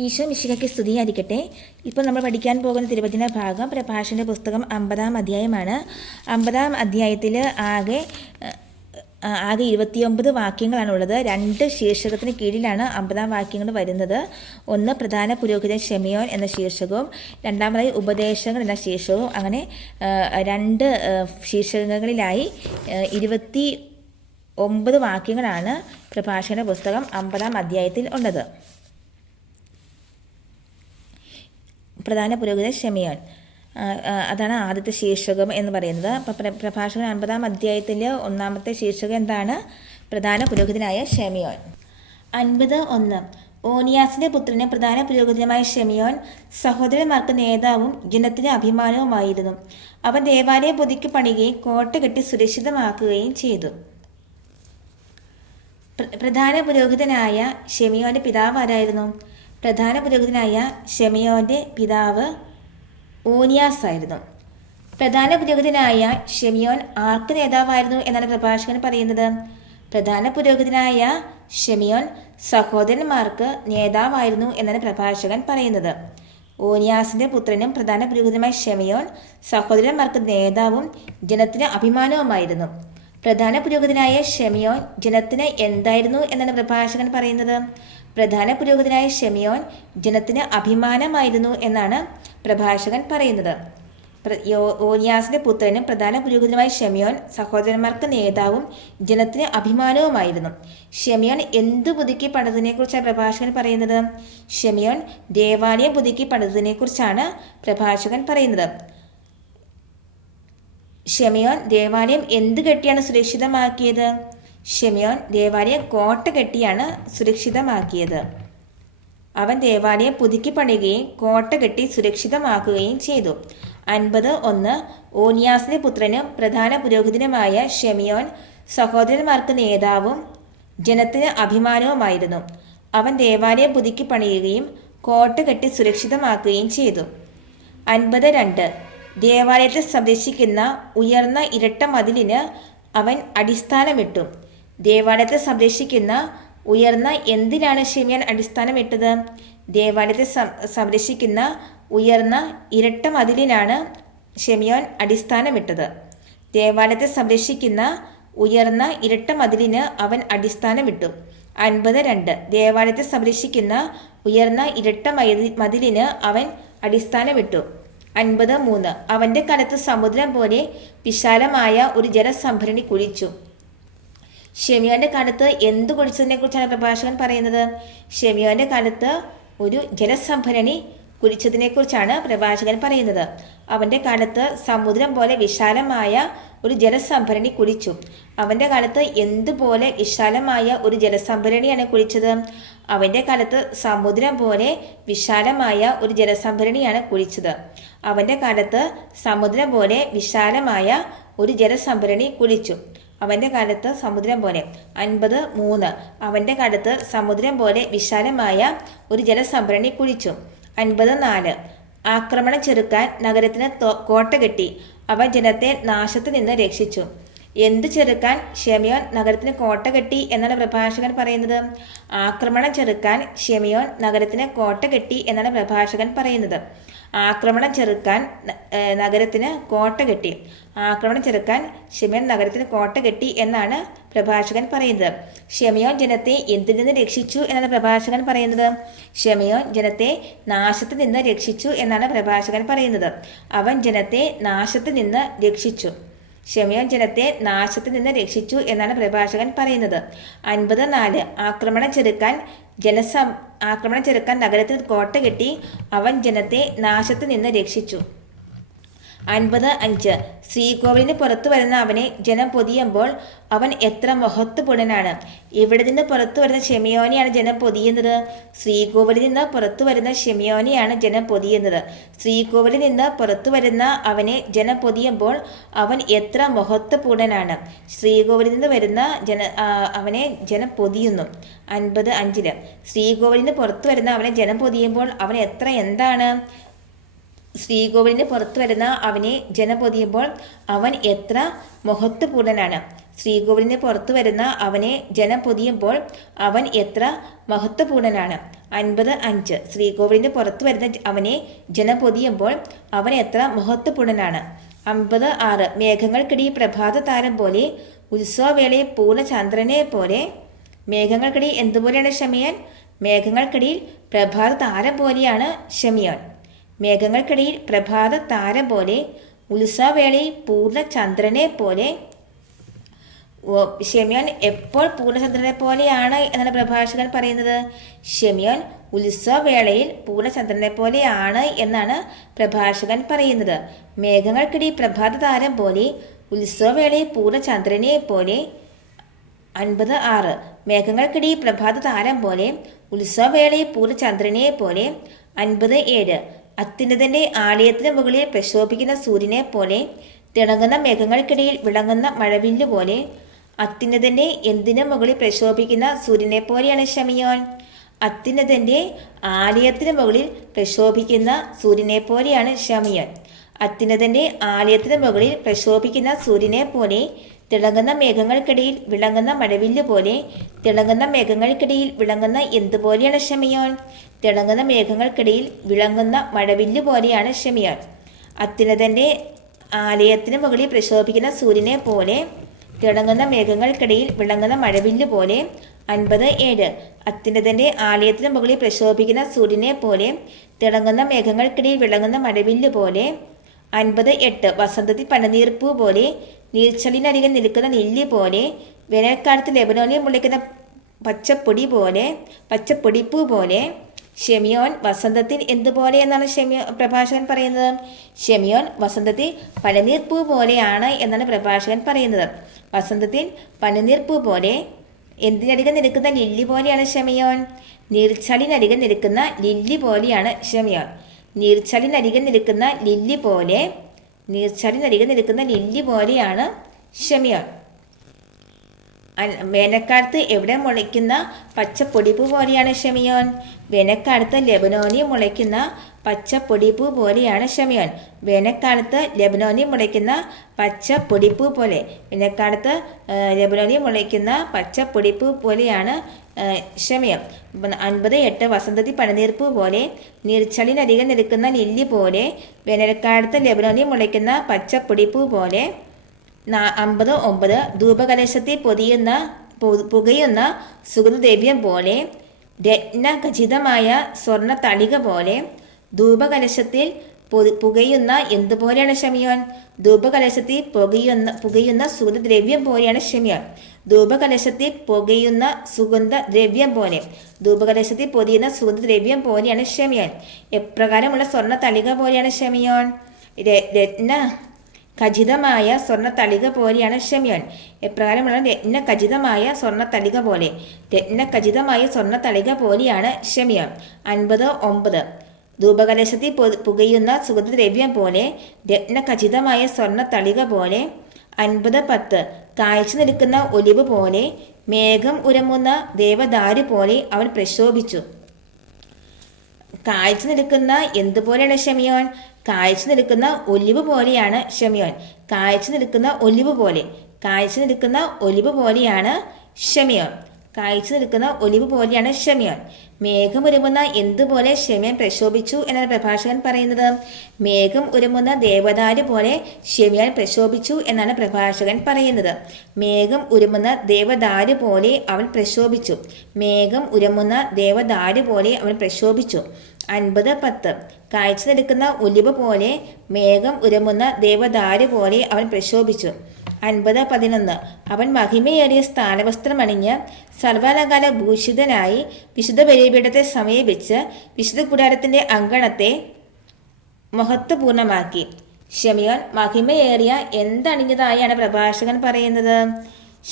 ഈശോ മിശിഹയ്ക്ക് സ്തുതിയായിരിക്കട്ടെ. ഇപ്പോൾ നമ്മൾ പഠിക്കാൻ പോകുന്ന തിരുവചന ഭാഗം പ്രഭാഷണ പുസ്തകം 50-ാം അധ്യായമാണ്. 50-ാം അധ്യായത്തിൽ ആകെ 29 വാക്യങ്ങളാണുള്ളത്. 2 ശീർഷകത്തിന് കീഴിലാണ് 50-ാം വാക്യങ്ങൾ വരുന്നത്. ഒന്ന് പ്രധാന പുരോഹിതൻ ഷെമിയോൻ എന്ന ശീർഷകവും രണ്ടാമതായി ഉപദേശങ്ങൾ എന്ന ശീർഷകവും. അങ്ങനെ 2 ശീർഷകങ്ങളിലായി 29 വാക്യങ്ങളാണ് പ്രഭാഷണ പുസ്തകം 50-ാം അധ്യായത്തിൽ ഉള്ളത്. പ്രധാന പുരോഹിതൻ ഷെമിയോൻ, അതാണ് ആദ്യത്തെ ശീർഷകം എന്ന് പറയുന്നത്. അപ്പോൾ പ്രഭാഷകൻ 50-ാം അധ്യായത്തിൽ ഒന്നാമത്തെ ശീർഷകം എന്താണ്? പ്രധാന പുരോഹിതനായ ഷെമിയോൻ. 50:1 ഓനിയാസിന്റെ പുത്രനും പ്രധാന പുരോഹിതനുമായ ഷെമിയോൻ സഹോദരന്മാർക്ക് നേതാവും ജനത്തിന് അഭിമാനവുമായിരുന്നു. അവൻ ദേവാലയം പുതുക്കി പണിയുകയും കോട്ട കെട്ടി സുരക്ഷിതമാക്കുകയും ചെയ്തു. പ്രധാന പുരോഹിതനായ ഷെമിയോന്റെ പിതാവ് ആരായിരുന്നു? പ്രധാന പുരോഹിതനായ ഷെമിയോന്റെ പിതാവ് ഓനിയാസ് ആയിരുന്നു. പ്രധാന പുരോഹിതനായ ഷെമിയോൻ ആർക്ക് നേതാവായിരുന്നു എന്നാണ് പ്രഭാഷകൻ പറയുന്നത്? പ്രധാന പുരോഹിതനായ ഷെമിയോൻ സഹോദരന്മാർക്ക് നേതാവായിരുന്നു എന്നാണ് പ്രഭാഷകൻ പറയുന്നത്. ഓനിയാസിന്റെ പുത്രനും പ്രധാന പുരോഹിതനുമായ ഷെമിയോൻ സഹോദരന്മാർക്ക് നേതാവും ജനത്തിന് അഭിമാനവുമായിരുന്നു. പ്രധാന പുരോഹിതനായ ഷെമിയോൻ ജനത്തിന് എന്തായിരുന്നു എന്നാണ് പ്രഭാഷകൻ പറയുന്നത്? പ്രധാന പുരോഹിതനായ ഷെമിയോൻ ജനത്തിന് അഭിമാനമായിരുന്നു എന്നാണ് പ്രഭാഷകൻ പറയുന്നത്. ഓനിയാസിന്റെ പുത്രനും പ്രധാന പുരോഹിതനുമായ ഷെമിയോൻ സഹോദരന്മാർക്ക് നേതാവും ജനത്തിന് അഭിമാനവുമായിരുന്നു. ഷെമിയോൻ എന്തു പുതുക്കി പണിതിനെ കുറിച്ചാണ് പ്രഭാഷകൻ പറയുന്നത്? ഷെമിയോൻ ദേവാലയം പുതുക്കി പണിതിനെ കുറിച്ചാണ് പ്രഭാഷകൻ പറയുന്നത്. ഷെമിയോൻ ദേവാലയം എന്ത് കെട്ടിയാണ് സുരക്ഷിതമാക്കിയത്? ഷെമിയോൻ ദേവാലയം കോട്ട കെട്ടിയാണ് സുരക്ഷിതമാക്കിയത്. അവൻ ദേവാലയം പുതുക്കി പണിയുകയും കോട്ട കെട്ടി സുരക്ഷിതമാക്കുകയും ചെയ്തു. 50:1 ഓനിയാസിന്റെ പുത്രനും പ്രധാന പുരോഹിതനുമായ ഷെമിയോൻ സഹോദരന്മാർക്ക് നേതാവും ജനത്തിന് അഭിമാനവുമായിരുന്നു. അവൻ ദേവാലയം പുതുക്കി പണിയുകയും കോട്ട കെട്ടി സുരക്ഷിതമാക്കുകയും ചെയ്തു. 50:2 ദേവാലയത്തെ സംരക്ഷിക്കുന്ന ഉയർന്ന ഇരട്ട മതിലിന് അവൻ അടിസ്ഥാനമിട്ടു. ദേവാലയത്തെ സംരക്ഷിക്കുന്ന ഉയർന്ന എന്തിനാണ് ഷെമിയോൻ അടിസ്ഥാനമിട്ടത്? ദേവാലയത്തെ സംരക്ഷിക്കുന്ന ഉയർന്ന ഇരട്ട മതിലിനാണ് ഷെമിയോൻ അടിസ്ഥാനമിട്ടത്. ദേവാലയത്തെ സംരക്ഷിക്കുന്ന ഉയർന്ന ഇരട്ട മതിലിന് അവൻ അടിസ്ഥാനമിട്ടു. 50:2 ദേവാലയത്തെ സംരക്ഷിക്കുന്ന ഉയർന്ന ഇരട്ട മതിലിന് അവൻ അടിസ്ഥാനമിട്ടു. 50:3 അവന്റെ കാലത്ത് സമുദ്രം പോലെ വിശാലമായ ഒരു ജലസംഭരണി കുഴിച്ചു. ഷെമിയോന്റെ കാലത്ത് എന്ത് കുഴിച്ചതിനെ കുറിച്ചാണ് പ്രഭാഷകൻ പറയുന്നത്? ഷെമിയോന്റെ കാലത്ത് ഒരു ജലസംഭരണി കുഴിച്ചതിനെ കുറിച്ചാണ് പ്രഭാഷകൻ പറയുന്നത്. അവന്റെ കാലത്ത് സമുദ്രം പോലെ വിശാലമായ ഒരു ജലസംഭരണി കുഴിച്ചു. അവന്റെ കാലത്ത് എന്തുപോലെ വിശാലമായ ഒരു ജലസംഭരണിയാണ് കുഴിച്ചത്? അവന്റെ കാലത്ത് സമുദ്രം പോലെ വിശാലമായ ഒരു ജലസംഭരണിയാണ് കുഴിച്ചത്. അവന്റെ കാലത്ത് സമുദ്രം പോലെ വിശാലമായ ഒരു ജലസംഭരണി കുഴിച്ചു. അവന്റെ കാലത്ത് സമുദ്രം പോലെ. 50:3 അവന്റെ കാലത്ത് സമുദ്രം പോലെ വിശാലമായ ഒരു ജലസംഭരണി കുഴിച്ചു. 50:4 ആക്രമണം ചെറുക്കാൻ നഗരത്തിന് കോട്ട കെട്ടി. അവൻ ജനത്തെ നാശത്തിൽ നിന്ന് രക്ഷിച്ചു. എന്തു ചെറുക്കാൻ ഷെമിയോൻ നഗരത്തിന് കോട്ട കെട്ടി എന്നാണ് പ്രഭാഷകൻ പറയുന്നത്? ആക്രമണം ചെറുക്കാൻ ഷെമിയോൻ നഗരത്തിന് കോട്ട കെട്ടി എന്നാണ് പ്രഭാഷകൻ പറയുന്നത്. ആക്രമണം ചെറുക്കാൻ നഗരത്തിന് കോട്ട കെട്ടി. ആക്രമണം ചെറുക്കാൻ ഷെമിയോൻ നഗരത്തിന് കോട്ട കെട്ടി എന്നാണ് പ്രഭാഷകൻ പറയുന്നത്. ഷെമിയോൻ ജനത്തെ എന്തിൽ നിന്ന് രക്ഷിച്ചു എന്നാണ് പ്രഭാഷകൻ പറയുന്നത്? ഷെമിയോൻ ജനത്തെ നാശത്തിൽ നിന്ന് രക്ഷിച്ചു എന്നാണ് പ്രഭാഷകൻ പറയുന്നത്. അവൻ ജനത്തെ നാശത്തിൽ നിന്ന് രക്ഷിച്ചു. ഷെമിയോൻ ജനത്തെ നാശത്തിൽ നിന്ന് രക്ഷിച്ചു എന്നാണ് പ്രഭാഷകൻ പറയുന്നത്. 50:4 ആക്രമണം ചെറുക്കാൻ നഗരത്തിൽ കോട്ട കെട്ടി. അവൻ ജനത്തെ നാശത്തിൽ നിന്ന് രക്ഷിച്ചു. 50:5 ശ്രീകോവിലിന് പുറത്തു വരുന്ന അവനെ ജനം പൊതിയുമ്പോൾ അവൻ എത്ര മഹത്വപൂർണനാണ്. ഇവിടെ നിന്ന് പുറത്തു വരുന്ന ഷെമിയോനെയാണ് ജനം പൊതിയുന്നത്. ശ്രീകോവിലിൽ നിന്ന് പുറത്തു വരുന്ന ഷെമിയോനെയാണ് ജനം പൊതിയുന്നത്. ശ്രീകോവിലിൽ നിന്ന് പുറത്തു വരുന്ന അവനെ ജനം പൊതിയുമ്പോൾ അവൻ എത്ര മഹത്വപൂർണനാണ്. ശ്രീകോവിലിൽ നിന്ന് വരുന്ന അവനെ ജനം പൊതിയുന്നു. 50:5 ശ്രീകോവിലിന് പുറത്തു വരുന്ന അവനെ ജനം പൊതിയുമ്പോൾ അവൻ എന്താണ്? ശ്രീകോവിലിന് പുറത്തു വരുന്ന അവനെ ജനം പൊതിയുമ്പോൾ അവൻ എത്ര മഹത്വപൂർണനാണ്. ശ്രീകോവിലിന് പുറത്തു വരുന്ന അവനെ ജനം പൊതിയുമ്പോൾ അവൻ എത്ര മഹത്വപൂർണനാണ്. 50:5 ശ്രീകോവിലിന് പുറത്തു വരുന്ന അവനെ ജനം പൊതിയുമ്പോൾ അവൻ എത്ര മഹത്വപൂർണനാണ്. 50:6 മേഘങ്ങൾക്കിടയിൽ പ്രഭാത താരം പോലെ ഉത്സവവേളയിൽ പൂർണ്ണചന്ദ്രനെ പോലെ. മേഘങ്ങൾക്കിടയിൽ എന്തുപോലെയാണ് ഷെമയോൻ? മേഘങ്ങൾക്കിടയിൽ പ്രഭാത താരം പോലെയാണ് ഷെമയോൻ. മേഘങ്ങൾക്കിടയിൽ പ്രഭാത താരം പോലെ, ഉത്സവവേളയിൽ പൂർണ്ണചന്ദ്രനെ പോലെ. ഷെമയോൻ എപ്പോൾ പൂർണ്ണചന്ദ്രനെ പോലെയാണ് എന്നാണ് പ്രഭാഷകൻ പറയുന്നത്? ഷെമയോൻ ഉത്സവവേളയിൽ പൂർണ്ണചന്ദ്രനെ പോലെയാണ് എന്നാണ് പ്രഭാഷകൻ പറയുന്നത്. മേഘങ്ങൾക്കിടയിൽ പ്രഭാത താരം പോലെ, ഉത്സവവേളയിൽ പൂർണ്ണചന്ദ്രനെ പോലെ. 50:6 മേഘങ്ങൾക്കിടയിൽ പ്രഭാത താരം പോലെ, ഉത്സവവേളയിൽ പൂർണ്ണചന്ദ്രനെ പോലെ. 50:7 അത്യുന്നതന്റെ ആലയത്തിന് മുകളിൽ പ്രശോഭിക്കുന്ന സൂര്യനെ പോലെ, തിളങ്ങുന്ന മേഘങ്ങൾക്കിടയിൽ വിളങ്ങുന്ന മഴവില്ലു പോലെ. അത്യുന്നതന്റെ എന്തിനു മുകളിൽ പ്രശോഭിക്കുന്ന സൂര്യനെ പോലെയാണ് ഷെമയോൻ? അത്യുന്നതന്റെ ആലയത്തിന് മുകളിൽ പ്രശോഭിക്കുന്ന സൂര്യനെ പോലെയാണ് ഷെമയോൻ. അത്യുന്നതന്റെ ആലയത്തിന് മുകളിൽ പ്രശോഭിക്കുന്ന സൂര്യനെ പോലെ, തിളങ്ങുന്ന മേഘങ്ങൾക്കിടയിൽ വിളങ്ങുന്ന മഴവില്ലു പോലെ. തിളങ്ങുന്ന മേഘങ്ങൾക്കിടയിൽ വിളങ്ങുന്ന എന്തുപോലെയാണ് ഷെമയോൻ? തിളങ്ങുന്ന മേഘങ്ങൾക്കിടയിൽ വിളങ്ങുന്ന മഴവില്ലു പോലെയാണ് ഷെമയോൻ. അത്യുന്നതന്റെ ആലയത്തിന് മുകളിൽ പ്രശോഭിക്കുന്ന സൂര്യനെ പോലെ, തിളങ്ങുന്ന മേഘങ്ങൾക്കിടയിൽ വിളങ്ങുന്ന മഴവില്ലു പോലെ. 50:7 അത്യുന്നതന്റെ ആലയത്തിന് മുകളിൽ പ്രശോഭിക്കുന്ന സൂര്യനെ പോലെ, തിളങ്ങുന്ന മേഘങ്ങൾക്കിടയിൽ വിളങ്ങുന്ന മഴവില്ലു പോലെ. 50:8 വസന്തത്തിൽ പനിനീർപ്പൂ പോലെ, നീർച്ചലിനരികെ നിൽക്കുന്ന ലില്ലി പോലെ, വേനൽക്കാലത്ത് ലെബനോനിൽ മുളയ്ക്കുന്ന പച്ചപ്പൊടിപ്പൂ പോലെ. ഷെമയോൻ വസന്തത്തിൽ എന്തുപോലെ എന്നാണ് പ്രഭാഷകൻ പറയുന്നത്? ഷെമയോൻ വസന്തത്തിൽ പനിനീർപ്പൂ പോലെയാണ് എന്നാണ് പ്രഭാഷകൻ പറയുന്നത്. വസന്തത്തിൽ പനിനീർപ്പൂ പോലെ. എന്തിനരികെ നിൽക്കുന്ന ലില്ലി പോലെയാണ് ഷെമയോൻ? നീർച്ചാലിനരികെ നിൽക്കുന്ന ലില്ലി പോലെയാണ് ഷെമയോൻ. നീർച്ചാലിനരികെ നിൽക്കുന്ന ലില്ലി പോലെ. നീർച്ചാലിനരികെ നിൽക്കുന്ന ലില്ലി പോലെയാണ് ഷെമയോൻ. വേനൽക്കാലത്ത് എവിടെ മുളയ്ക്കുന്ന പച്ചപ്പൊടിപ്പൂ പോലെയാണ് ഷെമയോൻ? വേനൽക്കാലത്ത് ലെബനോനിൽ മുളയ്ക്കുന്ന പച്ചപ്പൊടിപ്പൂ പോലെയാണ് ഷെമയോൻ. വേനൽക്കാലത്ത് ലെബനോനിൽ മുളയ്ക്കുന്ന പച്ചപ്പൊടിപ്പൂ പോലെ. വേനൽക്കാലത്ത് ലെബനോനിൽ മുളയ്ക്കുന്ന പച്ചപ്പൊടിപ്പൂ പോലെയാണ് ഷെമയോൻ. 50:8 വസന്തത്തിൽ പനിനീർപ്പൂ പോലെ, നീർച്ചലിനരികെ നിൽക്കുന്ന ലില്ലി പോലെ, വേനൽക്കാലത്ത് ലെബനോനിൽ മുളയ്ക്കുന്ന പച്ചപ്പൊടിപ്പൂ പോലെ. 50:9 ധൂപകലശത്തിൽ പുകയുന്ന സുഗന്ധദ്രവ്യം പോലെ, രത്നഖചിതമായ സ്വർണ്ണ തളിക പോലെ. ധൂപകലശത്തിൽ പുകയുന്ന എന്തുപോലെയാണ് ഷെമയോൻ? ധൂപകലശത്തിൽ പുകയുന്ന സുഗന്ധദ്രവ്യം പോലെയാണ് ഷെമയോൻ. ധൂപകലശത്തിൽ പുകയുന്ന സുഗന്ധദ്രവ്യം പോലെ. ധൂപകലശത്തിൽ പൊതിയുന്ന സുഗന്ധദ്രവ്യം പോലെയാണ് ഷെമയോൻ. എപ്രകാരമുള്ള സ്വർണ്ണ തളിക പോലെയാണ് ഷെമയോൻ? രത്നഖചിതമായ സ്വർണ്ണ തളിക പോലെയാണ് ഷെമയോൻ. എപ്രകാരമുള്ള രത്നഖചിതമായ സ്വർണ്ണ തളിക പോലെ. രത്നഖചിതമായ സ്വർണ്ണ തളിക പോലെയാണ് ഷെമയോൻ. 50:9 ധൂപകലശത്തിൽ പുകയുന്ന സുഗന്ധദ്രവ്യം പോലെ, രത്നഖചിതമായ സ്വർണ്ണ തളിക പോലെ. 50:10 കായ്ച്ചു നിൽക്കുന്ന ഒലിവ് പോലെ, മേഘം ഉരമുന്ന ദേവദാരു പോലെ അവൻ പ്രശോഭിച്ചു. കായ്ച്ചു നിൽക്കുന്ന എന്തുപോലെയാണ് ഷെമയോൻ? കായ്ച്ചു നിൽക്കുന്ന ഒലിവ് പോലെയാണ് ഷെമയോൻ. കായ്ച്ചു നിൽക്കുന്ന ഒലിവ് പോലെ. കായ്ച്ചു നിൽക്കുന്ന ഒലിവ് പോലെയാണ് ഷെമയോൻ. കായ്ച്ചു നിൽക്കുന്ന ഒലിവ് പോലെയാണ് ഷെമയോൻ. മേഘം ഉരമുന്ന എന്തുപോലെ ഷെമയോൻ പ്രശോഭിച്ചു എന്നാണ് പ്രഭാഷകൻ പറയുന്നത്? മേഘം ഉരമുന്ന ദേവദാരു പോലെ ഷെമയോൻ പ്രശോഭിച്ചു എന്നാണ് പ്രഭാഷകൻ പറയുന്നത്. മേഘം ഉരമുന്ന ദേവദാരു പോലെ അവൻ പ്രശോഭിച്ചു. മേഘം ഉരമുന്ന ദേവദാരു പോലെ അവൻ പ്രശോഭിച്ചു. 50:10 കായ്ച്ചു നിൽക്കുന്ന ഒലിവ് പോലെ, മേഘം ഉരമുന്ന ദേവദാരു പോലെ അവൻ പ്രശോഭിച്ചു. 50:11 അവൻ മഹിമയേറിയ സ്ഥാനവസ്ത്രമണിഞ്ഞ് സർവാലങ്കാര ഭൂഷിതനായി വിശുദ്ധ ബലിപീഠത്തെ സമീപിച്ച് വിശുദ്ധ കൂടാരത്തിൻ്റെ അങ്കണത്തെ മഹത്വപൂർണമാക്കി. ഷെമയോൻ മഹിമയേറിയ എന്തണിഞ്ഞതായാണ് പ്രഭാഷകൻ പറയുന്നത്?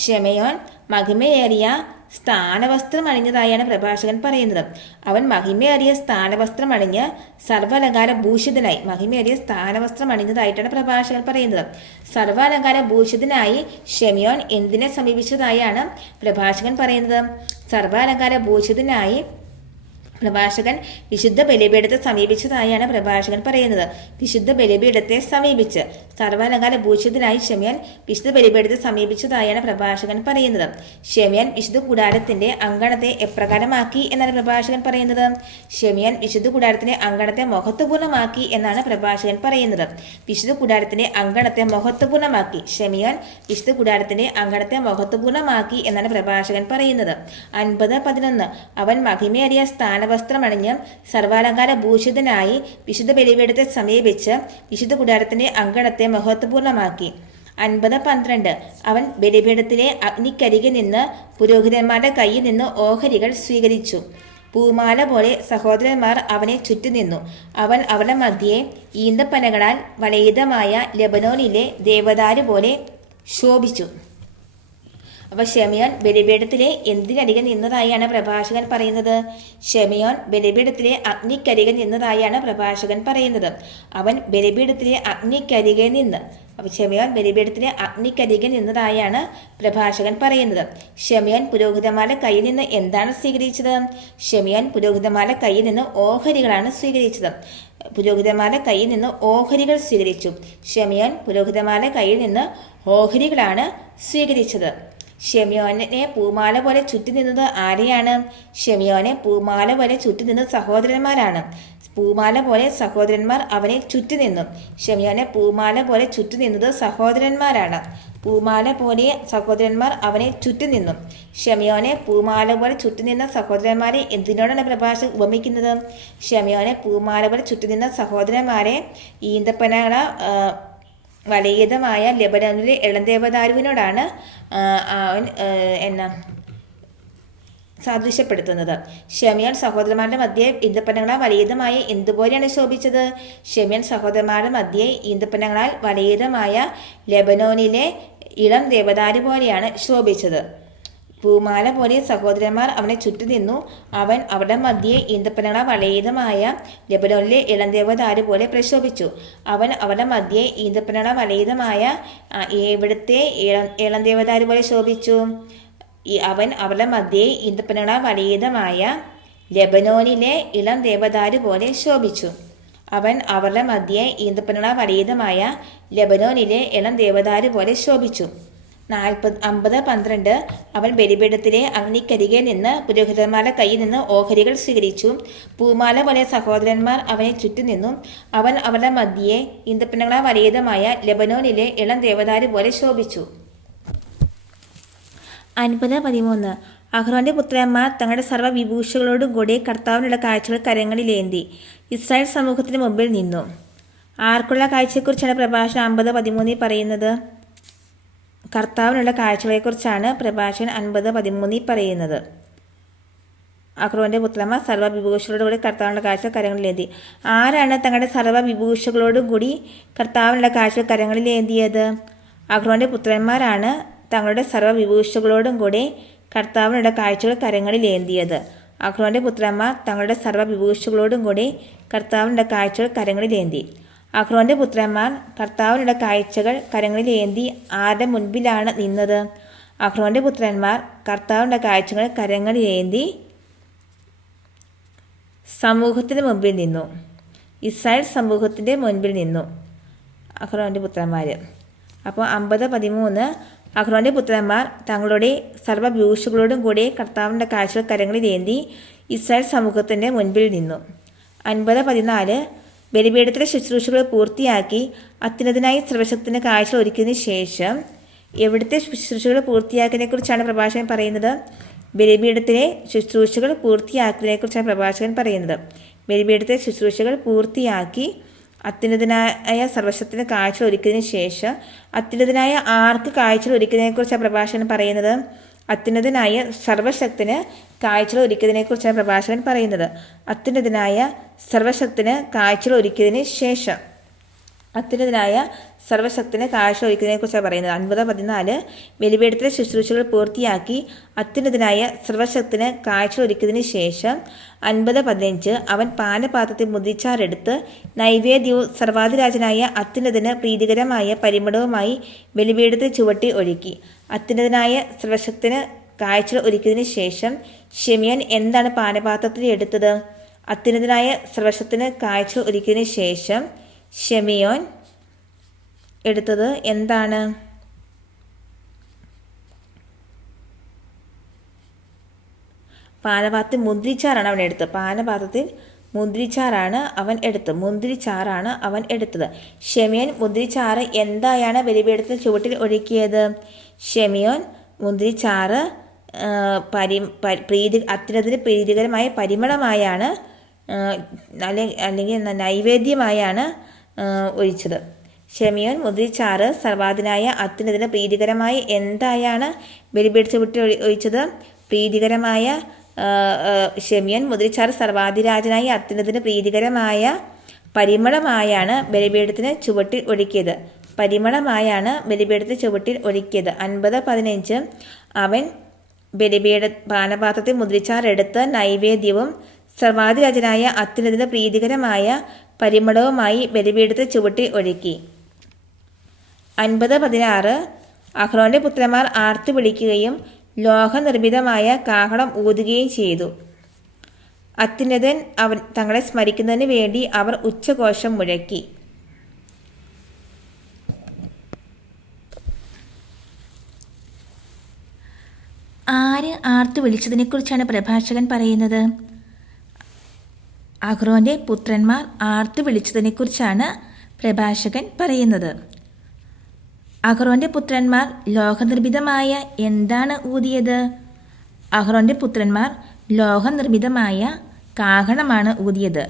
ഷെമയോൻ മഹിമയേറിയ സ്ഥാനവസ്ത്രം അണിഞ്ഞതായാണ് പ്രഭാഷകൻ പറയുന്നത്. അവൻ മഹിമയേറിയ സ്ഥാനവസ്ത്രം അണിഞ്ഞ് സർവാലങ്കാര ഭൂഷിതനായി. മഹിമയേറിയ സ്ഥാനവസ്ത്രം അണിഞ്ഞതായിട്ടാണ് പ്രഭാഷകൻ പറയുന്നത്. സർവാലങ്കാര ഭൂഷിതനായി ഷെമയോൻ എന്തിനെ സമീപിച്ചതായാണ് പ്രഭാഷകൻ പറയുന്നത്? സർവാലങ്കാര ഭൂഷിതനായി പ്രഭാഷകൻ വിശുദ്ധ ബലിപീഠത്തെ സമീപിച്ചതായാണ് പ്രഭാഷകൻ പറയുന്നത്. വിശുദ്ധ ബലിപീഠത്തെ സമീപിച്ച് സർവാലങ്കാര ഭൂഷിതനായി ഷെമയോൻ വിശുദ്ധ ബലിപീഠത്തെ സമീപിച്ചതായാണ് പ്രഭാഷകൻ പറയുന്നത്. ഷെമയോൻ വിശുദ്ധ കൂടാരത്തിന്റെ അങ്കണത്തെ എപ്രകാരമാക്കി എന്നാണ് പ്രഭാഷകൻ പറയുന്നത്. ഷെമയോൻ വിശുദ്ധ കൂടാരത്തിന്റെ അങ്കണത്തെ മഹത്വപൂർണ്ണമാക്കി എന്നാണ് പ്രഭാഷകൻ പറയുന്നത്. വിശുദ്ധ കൂടാരത്തിന്റെ അങ്കണത്തെ മഹത്വപൂർണ്ണമാക്കി. ഷെമയോൻ വിശുദ്ധ കൂടാരത്തിന്റെ അങ്കണത്തെ മഹത്വപൂർണ്ണമാക്കി എന്നാണ് പ്രഭാഷകൻ പറയുന്നത്. 50:11 അവൻ മഹിമയേറിയ വസ്ത്രമണിഞ്ഞ് സർവാലങ്കാര ഭൂഷിതനായി വിശുദ്ധ ബലിപീഠത്തെ സമീപിച്ച് വിശുദ്ധ കൂടാരത്തിന്റെ അങ്കണത്തെ മഹത്വപൂർണ്ണമാക്കി. 50:12 അവൻ ബലിപീഠത്തിലെ അഗ്നിക്കരികിൽ നിന്ന് പുരോഹിതന്മാരുടെ കയ്യിൽ നിന്ന് ഓഹരികൾ സ്വീകരിച്ചു. പൂമാല പോലെ സഹോദരന്മാർ അവനെ ചുറ്റുനിന്നു. അവൻ അവരുടെ മധ്യേ ഈന്തപ്പനകളാൽ വലയിതമായ ലെബനോനിലെ ദേവദാരു പോലെ ശോഭിച്ചു. അപ്പോൾ ഷെമയോൻ ബലിപീഠത്തിലെ എന്തിനരികെ നിന്നതായാണ് പ്രഭാഷകൻ പറയുന്നത്. ഷെമയോൻ ബലിപീഠത്തിലെ അഗ്നിക്കരികെ നിന്നതായാണ് പ്രഭാഷകൻ പറയുന്നത്. അവൻ ബലിപീഠത്തിലെ അഗ്നിക്കരികെ നിന്ന്. അപ്പോൾ ഷെമയോൻ ബലിപീഠത്തിലെ അഗ്നിക്കരികെ നിന്നതായാണ് പ്രഭാഷകൻ പറയുന്നത്. ഷെമയോൻ പുരോഹിതന്മാരുടെ കയ്യിൽ നിന്ന് എന്താണ് സ്വീകരിച്ചത്. ഷെമയോൻ പുരോഹിതന്മാരുടെ കയ്യിൽ നിന്ന് ഓഹരികളാണ് സ്വീകരിച്ചത്. പുരോഹിതന്മാരുടെ കയ്യിൽ നിന്ന് ഓഹരികൾ സ്വീകരിച്ചു. ഷെമയോൻ പുരോഹിതന്മാരുടെ കയ്യിൽ നിന്ന് ഓഹരികളാണ് സ്വീകരിച്ചത്. ഷെമയോനെ പൂമാല പോലെ ചുറ്റി നിന്നത് ആരെയാണ്. ഷെമയോനെ പൂമാല പോലെ ചുറ്റി നിന്നത് സഹോദരന്മാരാണ്. പൂമാല പോലെ സഹോദരന്മാർ അവനെ ചുറ്റി നിന്നു. ഷെമയോനെ പൂമാല പോലെ ചുറ്റി നിന്നത് സഹോദരന്മാരാണ്. പൂമാല പോലെ സഹോദരന്മാർ അവനെ ചുറ്റി നിന്നു. ഷെമയോനെ പൂമാല പോലെ ചുറ്റി നിന്ന സഹോദരന്മാരെ എന്തിനോടാണ് പ്രഭാഷകൻ ഉപമിക്കുന്നത്. ഷെമയോനെ പൂമാല പോലെ ചുറ്റി നിന്ന സഹോദരന്മാരെ ഈന്തപ്പനകള വലയിതമായ ലെബനോനിലെ ഇളംദേവദാരുവിനോടാണ് അവൻ സാദൃശ്യപ്പെടുത്തുന്നത്. ഷെമയോൻ സഹോദരന്മാരുടെ മധ്യേ ഈന്തപ്പനകളാൽ വലയിതമായ എന്തുപോലെയാണ് ശോഭിച്ചത്. ഷെമയോൻ സഹോദരന്മാരുടെ മധ്യേ ഈന്തപ്പനകളാൽ വലയിതമായ ലെബനോനിലെ ഇളം ദേവദാരു പോലെയാണ് ശോഭിച്ചത്. പൂമാല പോലെ സഹോദരന്മാർ അവനെ ചുറ്റുനിന്നു. അവൻ അവരുടെ മധ്യേ ഈന്തപ്പനകളാൽ വലയിതമായ ലെബനോനിലെ ഇളംദേവദാരു പോലെ പ്രശോഭിച്ചു. അവൻ അവരുടെ മധ്യേ ഈന്തപ്പനകളാൽ വലയിതമായ എവിടുത്തെ ഇളംദേവദാരു പോലെ ശോഭിച്ചു. അവൻ അവരുടെ മധ്യേ ഈന്തപ്പനകളാൽ വലയിതമായ ലെബനോനിലെ ഇളം ദേവദാരു പോലെ ശോഭിച്ചു. അവൻ അവരുടെ മധ്യേ ഈന്തപ്പനകളാൽ വലയിതമായ ലെബനോനിലെ ഇളം ദേവദാരു പോലെ ശോഭിച്ചു. 50:12 അവൻ ബലിപീഠത്തിലെ അഗ്നിക്കരികെ നിന്ന് പുരോഹിതന്മാരുടെ കയ്യിൽ നിന്ന് ഓഹരികൾ സ്വീകരിച്ചു. പൂമാല പോലെ സഹോദരന്മാർ അവനെ ചുറ്റുനിന്നു. അവൻ അവരുടെ മധ്യേ ഈന്തപ്പനകളാൽ വലയിതമായ ലെബനോനിലെ ഇളം ദേവദാരു പോലെ ശോഭിച്ചു. 50:13 അഹ്റോന്റെ പുത്രന്മാർ തങ്ങളുടെ സർവ്വവിഭൂഷകളോടും കൂടി കർത്താവിനുള്ള കാഴ്ചകൾ കരങ്ങളിലേന്തി ഇസ്രായേൽ സമൂഹത്തിന് മുമ്പിൽ നിന്നു. ആർക്കുള്ള കാഴ്ചയെക്കുറിച്ചാണ് പ്രഭാഷകൻ 50:13 പറയുന്നത്. കർത്താവിനുള്ള കാഴ്ചകളെക്കുറിച്ചാണ് പ്രഭാഷകൻ 50:13 പറയുന്നത്. അഹ്റോന്റെ പുത്രന്മാർ സർവ്വവിഭൂഷകളോടും കൂടി കർത്താവിനുള്ള കാഴ്ച കരങ്ങളിലേന്തി. ആരാണ് തങ്ങളുടെ സർവ്വവിഭൂഷകളോടും കൂടി കർത്താവിനുള്ള കാഴ്ച കരങ്ങളിലേന്തിയത്. അഹ്റോന്റെ പുത്രന്മാരാണ് തങ്ങളുടെ സർവ്വവിഭൂഷകളോടും കൂടി കർത്താവിനുള്ള കാഴ്ചകൾ കരങ്ങളിലേന്തിയത്. അഹ്റോന്റെ പുത്രന്മാർ തങ്ങളുടെ സർവ്വവിഭൂഷകളോടും കൂടി കർത്താവിനുള്ള കാഴ്ചകൾ കരങ്ങളിലേന്തി. അഹ്റോന്റെ പുത്രന്മാർ കർത്താവിനുള്ള കാഴ്ചകൾ കരങ്ങളിലേന്തി ആരുടെ മുൻപിലാണ് നിന്നത്. അഹ്റോന്റെ പുത്രന്മാർ കർത്താവിനുള്ള കാഴ്ചകൾ കരങ്ങളിലേന്തി സമൂഹത്തിന് മുമ്പിൽ നിന്നു. ഇസ്രായേൽ സമൂഹത്തിൻ്റെ മുൻപിൽ നിന്നു അഹ്റോന്റെ പുത്രന്മാർ. അപ്പോൾ 50:13 അഹ്റോന്റെ പുത്രന്മാർ തങ്ങളുടെ സർവ്വഭൂഷകളോടും കൂടി കർത്താവിൻ്റെ കാഴ്ചകൾ കരങ്ങളിലേന്തി ഇസ്രായേൽ സമൂഹത്തിൻ്റെ മുൻപിൽ നിന്നു. 50:14 ബലിപീഠത്തിലെ ശുശ്രൂഷകൾ പൂർത്തിയാക്കി അത്യുന്നതനായി സർവശക്തന് കാഴ്ച ഒരുക്കിയതിനു ശേഷം. എവിടുത്തെ ശുശ്രൂഷകൾ പൂർത്തിയാക്കിയതിനെക്കുറിച്ചാണ് പ്രഭാഷകൻ പറയുന്നത്. ബലിപീഠത്തിലെ ശുശ്രൂഷകൾ പൂർത്തിയാക്കിയതിനെക്കുറിച്ചാണ് പ്രഭാഷകൻ പറയുന്നത്. ബലിപീഠത്തിലെ ശുശ്രൂഷകൾ പൂർത്തിയാക്കി അത്യുന്നതനായ സർവശക്തന് കാഴ്ച ഒരുക്കിയതിനു ശേഷം. അത്യുന്നതനായ ആർക്ക് കാഴ്ചകൾ ഒരുക്കിയതിനെക്കുറിച്ചാണ് പ്രഭാഷകൻ പറയുന്നത്. അത്യുന്നതനായ സർവശക്തന് കാഴ്ചകൾ ഒരുക്കിയതിനെക്കുറിച്ചാണ് പ്രഭാഷകൻ പറയുന്നത്. അത്യുന്നതനായ സർവശക്തന് കാഴ്ചകൾ ഒരുക്കിയതിന് ശേഷം. അത്യുന്നതനായ സർവശക്തന് കാഴ്ച ഒരുക്കിയതിനെക്കുറിച്ചാണ് പറയുന്നത്. 50:14 ബലിപീഠത്തിലെ ശുശ്രൂഷകൾ പൂർത്തിയാക്കി അത്യുന്നതനായ സർവശക്തന് കാഴ്ച ഒരുക്കിയതിന് ശേഷം. 50:15 അവൻ പാനപാത്രത്തിൽ മുതിച്ചാറെടുത്ത് നൈവേദ്യവും സർവാധിരാജനായ അത്യുന്നതന് പ്രീതികരമായ പരിമളവുമായി ബലിപീഠത്തിൽ ചുവട്ടി ഒഴുക്കി. അത്യുന്നതനായ സർവശക്തന് കാഴ്ചകൾ ഒരുക്കിയതിനു ശേഷം ഷിമിയോൻ എന്താണ് പാനപാത്രത്തിൽ എടുത്തത്? അത്യുന്നതനായ സർവശക്തന് കാഴ്ചകൾ ഒരുക്കിയതിനു ശേഷം ഷിമിയോൻ എടുത്തത് എന്താണ്? പാനപാത്രത്തിൽ മുന്തിരിച്ചാറാണ് അവൻ എടുത്തത്. പാനപാത്രത്തിൽ മുന്തിരിച്ചാറാണ് അവൻ എടുത്തത്. ഷിമിയോൻ മുന്തിരിച്ചാറ് എന്തായാണ് ബലിപീഠത്തിന് ചുവട്ടിൽ ഒഴുക്കിയത്? ഷിമിയോൻ മുന്തിരിച്ചാറ് അത്യുന്നതത്തിന് പ്രീതികരമായ പരിമളമായാണ് അല്ലെങ്കിൽ നൈവേദ്യമായാണ് ഒഴിച്ചത്. ഷിമിയോൻ മുന്തിരിച്ചാറ് സർവാധിനായ അത്യുന്നതത്തിന് പ്രീതികരമായ എന്തായാണ് ബലിപീഠത്തിന് ചുവട്ടിൽ ഒഴിച്ചത്? പ്രീതികരമായ ഷിമിയോൻ മുന്തിരിച്ചാറ് സർവാധിരാജനായ അത്യുന്നതത്തിന് പ്രീതികരമായ പരിമളമായാണ് ബലിപീഠത്തിന് ചുവട്ടിൽ ഒഴുക്കിയത്. 50:15 അവൻ പാനപാത്രത്തിൽ മുദ്രിച്ചാറെടുത്ത് നൈവേദ്യവും സർവാധിരാജനായ അത്യുന്നതത്തിന് പ്രീതികരമായ പരിമളവുമായി ബലിപീഠത്തിൽ ചുവട്ടിൽ ഒഴുക്കി. 50:16 അഹ്റോന്റെ പുത്രന്മാർ ആർത്തു വിളിക്കുകയും ലോഹനിർമ്മിതമായ കാഹളം ഊതുകയും ചെയ്തു. അത്യുന്നതൻ തങ്ങളെ സ്മരിക്കുന്നതിന് വേണ്ടി അവർ ഉച്ചഘോഷം മുഴക്കി. ആര് ആർത്തു വിളിച്ചതിനെക്കുറിച്ചാണ് പ്രഭാഷകൻ പറയുന്നത്? അഹ്റോന്റെ പുത്രന്മാർ ആർത്തു വിളിച്ചതിനെക്കുറിച്ചാണ് പ്രഭാഷകൻ പറയുന്നത്. അഹ്റോന്റെ പുത്രന്മാർ ലോഹനിർമ്മിതമായ എന്താണ് ഊതിയത്? അഹ്റോന്റെ പുത്രന്മാർ ലോഹനിർമ്മിതമായ കാഹളമാണ് ഊതിയത്.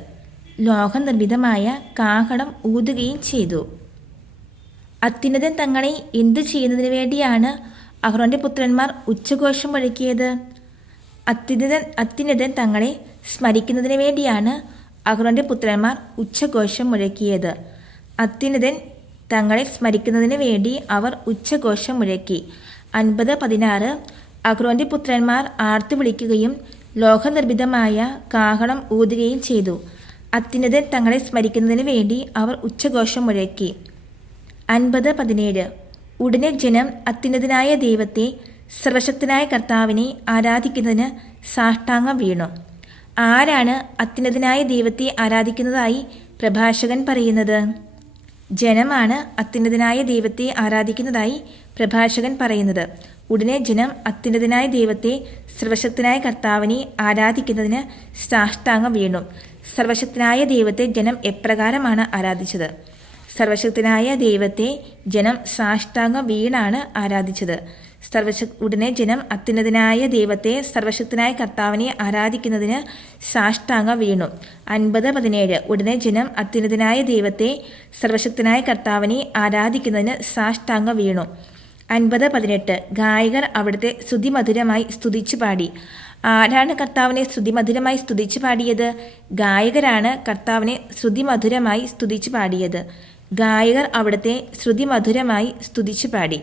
ലോഹനിർമ്മിതമായ കാഹളം ഊതുകയും ചെയ്തു. അത്യുന്നതൻ തങ്ങളെ എന്തു ചെയ്യുന്നതിന് വേണ്ടിയാണ് അഹ്റോന്റെ പുത്രന്മാർ ഉച്ചഘോഷം മുഴക്കിയത്? അത്യുന്നതൻ തങ്ങളെ സ്മരിക്കുന്നതിന് വേണ്ടിയാണ് അഹ്റോന്റെ പുത്രന്മാർ ഉച്ചഘോഷം മുഴക്കിയത്. അത്യുന്നതൻ തങ്ങളെ സ്മരിക്കുന്നതിന് വേണ്ടി അവർ ഉച്ചഘോഷം മുഴക്കി. 50:16 അഹ്റോന്റെ പുത്രന്മാർ ആർത്തു വിളിക്കുകയും ലോഹനിർമ്മിതമായ കാഹളം ഊതുകയും ചെയ്തു. അത്യുന്നതൻ തങ്ങളെ സ്മരിക്കുന്നതിന് വേണ്ടി അവർ ഉച്ചഘോഷം മുഴക്കി. 50:17 ഉടനെ ജനം അത്യുന്നതനായ ദൈവത്തെ, സർവശക്തനായ കർത്താവിനെ ആരാധിക്കുന്നതിന് സാഷ്ടാംഗം വീണു. ആരാണ് അത്യുന്നതനായ ദൈവത്തെ ആരാധിക്കുന്നതായി പ്രഭാഷകൻ പറയുന്നത്? ജനമാണ് അത്യുന്നതനായ ദൈവത്തെ ആരാധിക്കുന്നതായി പ്രഭാഷകൻ പറയുന്നത്. ഉടനെ ജനം അത്യുന്നതനായ ദൈവത്തെ, സർവശക്തനായ കർത്താവിനെ ആരാധിക്കുന്നതിന് സാഷ്ടാംഗം വീണു. സർവശക്തനായ ദൈവത്തെ ജനം എപ്രകാരമാണ് ആരാധിച്ചത്? സർവശക്തനായ ദൈവത്തെ ജനം സാഷ്ടാംഗം വീണാണ് ആരാധിച്ചത്. ഉടനെ ജനം അത്യുന്നതനായ ദൈവത്തെ, സർവശക്തനായ കർത്താവിനെ ആരാധിക്കുന്നതിന് സാഷ്ടാംഗം വീണു. 50:17 ഉടനെ ജനം അത്യുന്നതനായ ദൈവത്തെ, സർവശക്തനായ കർത്താവിനെ ആരാധിക്കുന്നതിന് സാഷ്ടാംഗം വീണു. 50:18 ഗായകർ അവിടുത്തെ സ്തുതിമധുരമായി സ്തുതിച്ചു പാടി. ആരാണ് കർത്താവിനെ സ്തുതിമധുരമായി സ്തുതിച്ചു പാടിയത്? ഗായകരാണ് കർത്താവിനെ സ്തുതിമധുരമായി സ്തുതിച്ചു പാടിയത്. ഗായകർ അവിടുത്തെ സ്തുതിമധുരമായി സ്തുതിച്ചു പാടി.